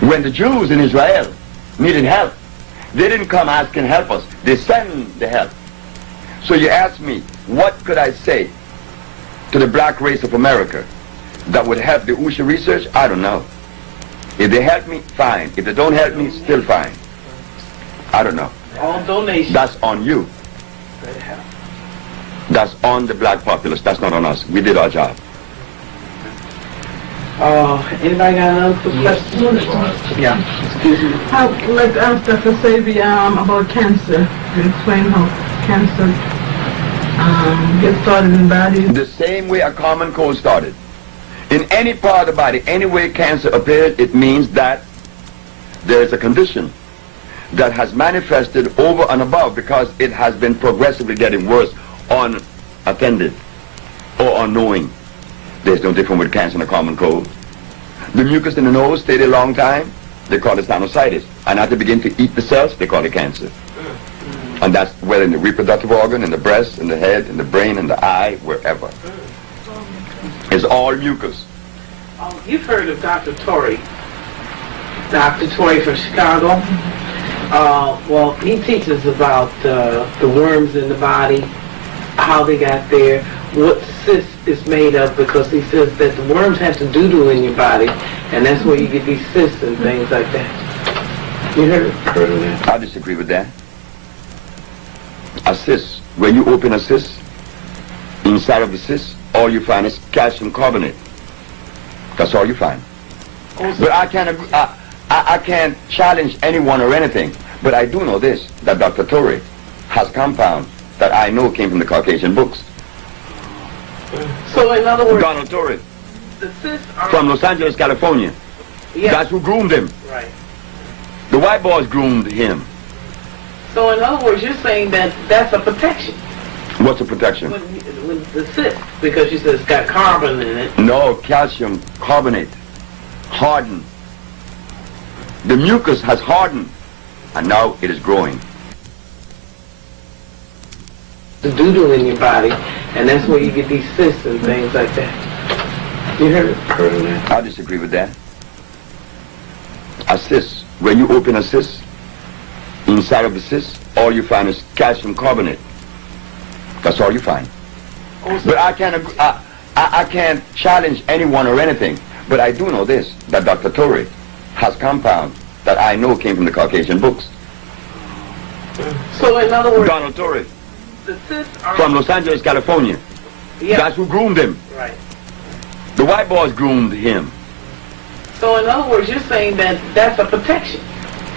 When the Jews in Israel needed help, they didn't come asking help us. They sent the help. So you ask me, what could I say to the black race of America that would help the OSHA research? I don't know. If they help me, fine. If they don't help me, still fine. I don't know. All donations. That's on you. That's on the black populace. That's not on us. We did our job. Anybody got another question? Yeah. Excuse me. I'd like to ask Dr. SeBi about cancer. You explain how cancer gets started in the body. The same way a common cold started. In any part of the body, any way cancer appears, it means that there is a condition that has manifested over and above because it has been progressively getting worse, unattended or unknowing. There's no difference with cancer and a common cold. The mucus in the nose stayed a long time, they call it sinusitis. And after they begin to eat the cells, they call it cancer. And that's whether in the reproductive organ, in the breast, in the head, in the brain, in the eye, wherever. It's all mucus. You've heard of Dr. Torrey. Dr. Torrey from Chicago. Well, he teaches about the worms in the body, how they got there, what cyst is made of, because he says that the worms have to doo-doo in your body, and that's where you get these cysts and things like that. You heard of that? I disagree with that. A cyst, when you open a cyst, inside of the cyst, all you find is calcium carbonate. That's all you find. But I can't challenge anyone or anything. But I do know this, that Dr. Torrey has compounds that I know came from the Caucasian books. So in other words, Donald Torrey, the cysts are from Los Angeles, California. Yes. That's who groomed him. Right. The white boys groomed him. So in other words, you're saying that that's a protection. What's a protection? When the cyst, because you said it's got carbon in it. No, calcium carbonate. Hardened. The mucus has hardened, and now it is growing. The doo-doo in your body, and that's where you get these cysts and things like that. You heard of that? I disagree with that. A cyst, when you open a cyst, inside of the cyst, all you find is calcium carbonate. That's all you find. But I can't challenge anyone or anything. But I do know this, that Dr. Torrey has compounds that I know came from the Caucasian books. So in other words, Donald Torrey, the cysts are... from Los Angeles, California. Yeah, That's who groomed him. right. The white boys groomed him. So in other words, you're saying that that's a protection.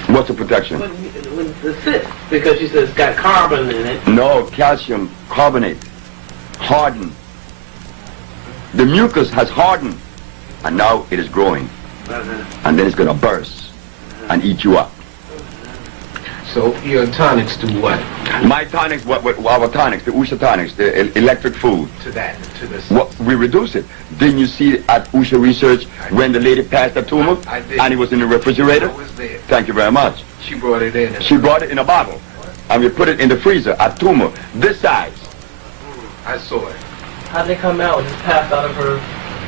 What's the protection? When the cyst, because you said it's got carbon in it. No, calcium carbonate. Hardened. The mucus has hardened. And now it is growing. And then it's going to burst and eat you up. So your tonics do what? My tonics, our tonics, the Usha tonics, the electric food. To that, to this. What, we reduce it. Didn't you see at Usha Research when the lady passed the tumor? I did. And it was in the refrigerator? I was there. Thank you very much. She brought it in. She brought it in a bottle. And we put it in the freezer, a tumor, this size. I saw it. How'd they come out? Just passed out of her.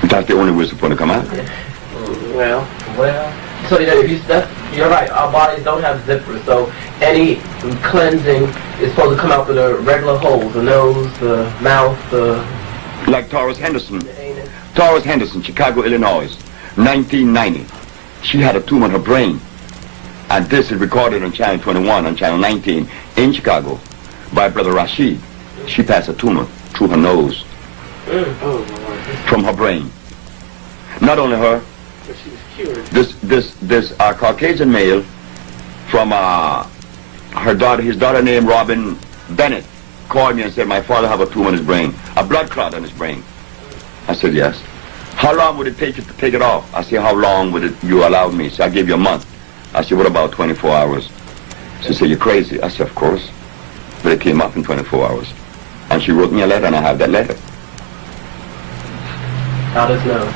That's the only way it's supposed to come out. Well, So if you're right. Our bodies don't have zippers, so any cleansing is supposed to come out through the regular holes: the nose, the mouth, the Like Taurus Henderson. anus. Taurus Henderson, Chicago, Illinois, 1990. She had a tumor in her brain. And this is recorded on Channel 21 and Channel 19 in Chicago by Brother Rashid. She passed a tumor through her nose from her brain. Not only her, but she was cured. this Caucasian male from his daughter named Robin Bennett called me and said, my father have a tumor in his brain, a blood clot in his brain. I said, yes. How long would it take you to take it off? I said, how long would you allow me? She said, I gave you a month. I said, what about 24 hours? She said, you're crazy. I said, of course. But it came up in 24 hours. And she wrote me a letter, and I have that letter. Out his nose.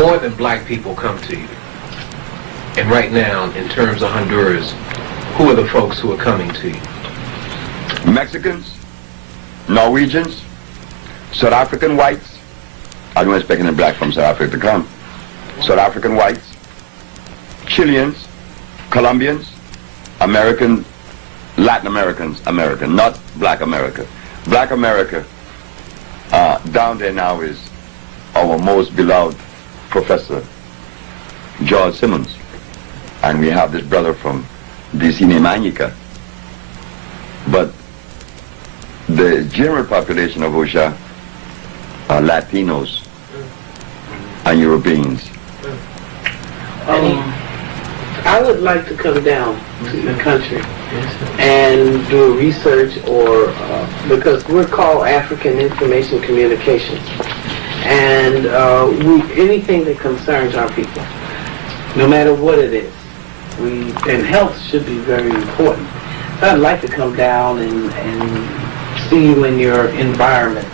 More than black people come to you. And right now, in terms of Honduras, who are the folks who are coming to you? Mexicans, Norwegians, South African whites. I don't expect any black from South Africa to come. South African whites, Chileans, Colombians, American, Latin Americans, American, not black America. Black America, down there now is our most beloved professor, George Simmons. And we have this brother from DC named Anika. But the general population of Osha are Latinos and Europeans. I would like to come down to the country and do a research because we're called African Information Communications. And anything that concerns our people, no matter what it is, and health should be very important. So I'd like to come down and see you in your environment,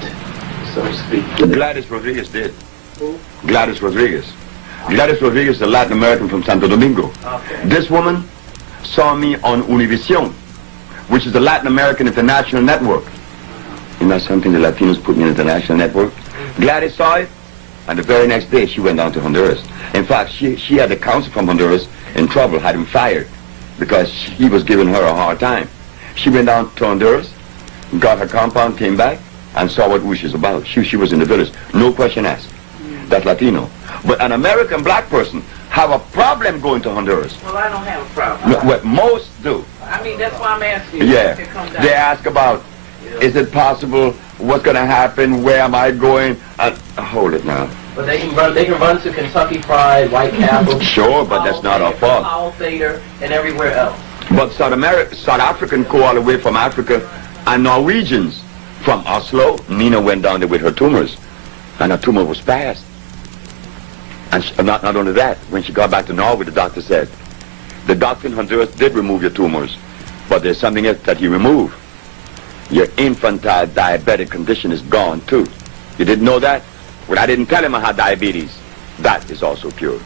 so to speak. Gladys Rodriguez did. Who? Gladys Rodriguez. Gladys Rodriguez is a Latin American from Santo Domingo. Okay. This woman saw me on Univision, which is the Latin American International Network. Isn't that something the Latinos put me in the international network? Gladys saw it, and the very next day she went down to Honduras. In fact, she had the counsel from Honduras in trouble, had him fired, because he was giving her a hard time. She went down to Honduras, got her compound, came back, and saw what Ush is about. She was in the village. No question asked. That's Latino. But an American black person have a problem going to Honduras. Well, I don't have a problem. No, what most do. I mean, that's why I'm asking you. Yeah. To come down. They ask about, is it possible? What's going to happen? Where am I going? Hold it now. But they can run to Kentucky Fried, White Castle. Sure, but that's not our fault. Powell Theater, and everywhere else. But South African go all the way from Africa, and Norwegians from Oslo. Nina went down there with her tumors, and her tumor was passed. And not only that, when she got back to Norway, the doctor said, the doctor in Honduras did remove your tumors, but there's something else that he removed. Your infantile diabetic condition is gone too. You didn't know that? When I didn't tell him I had diabetes, that is also cured.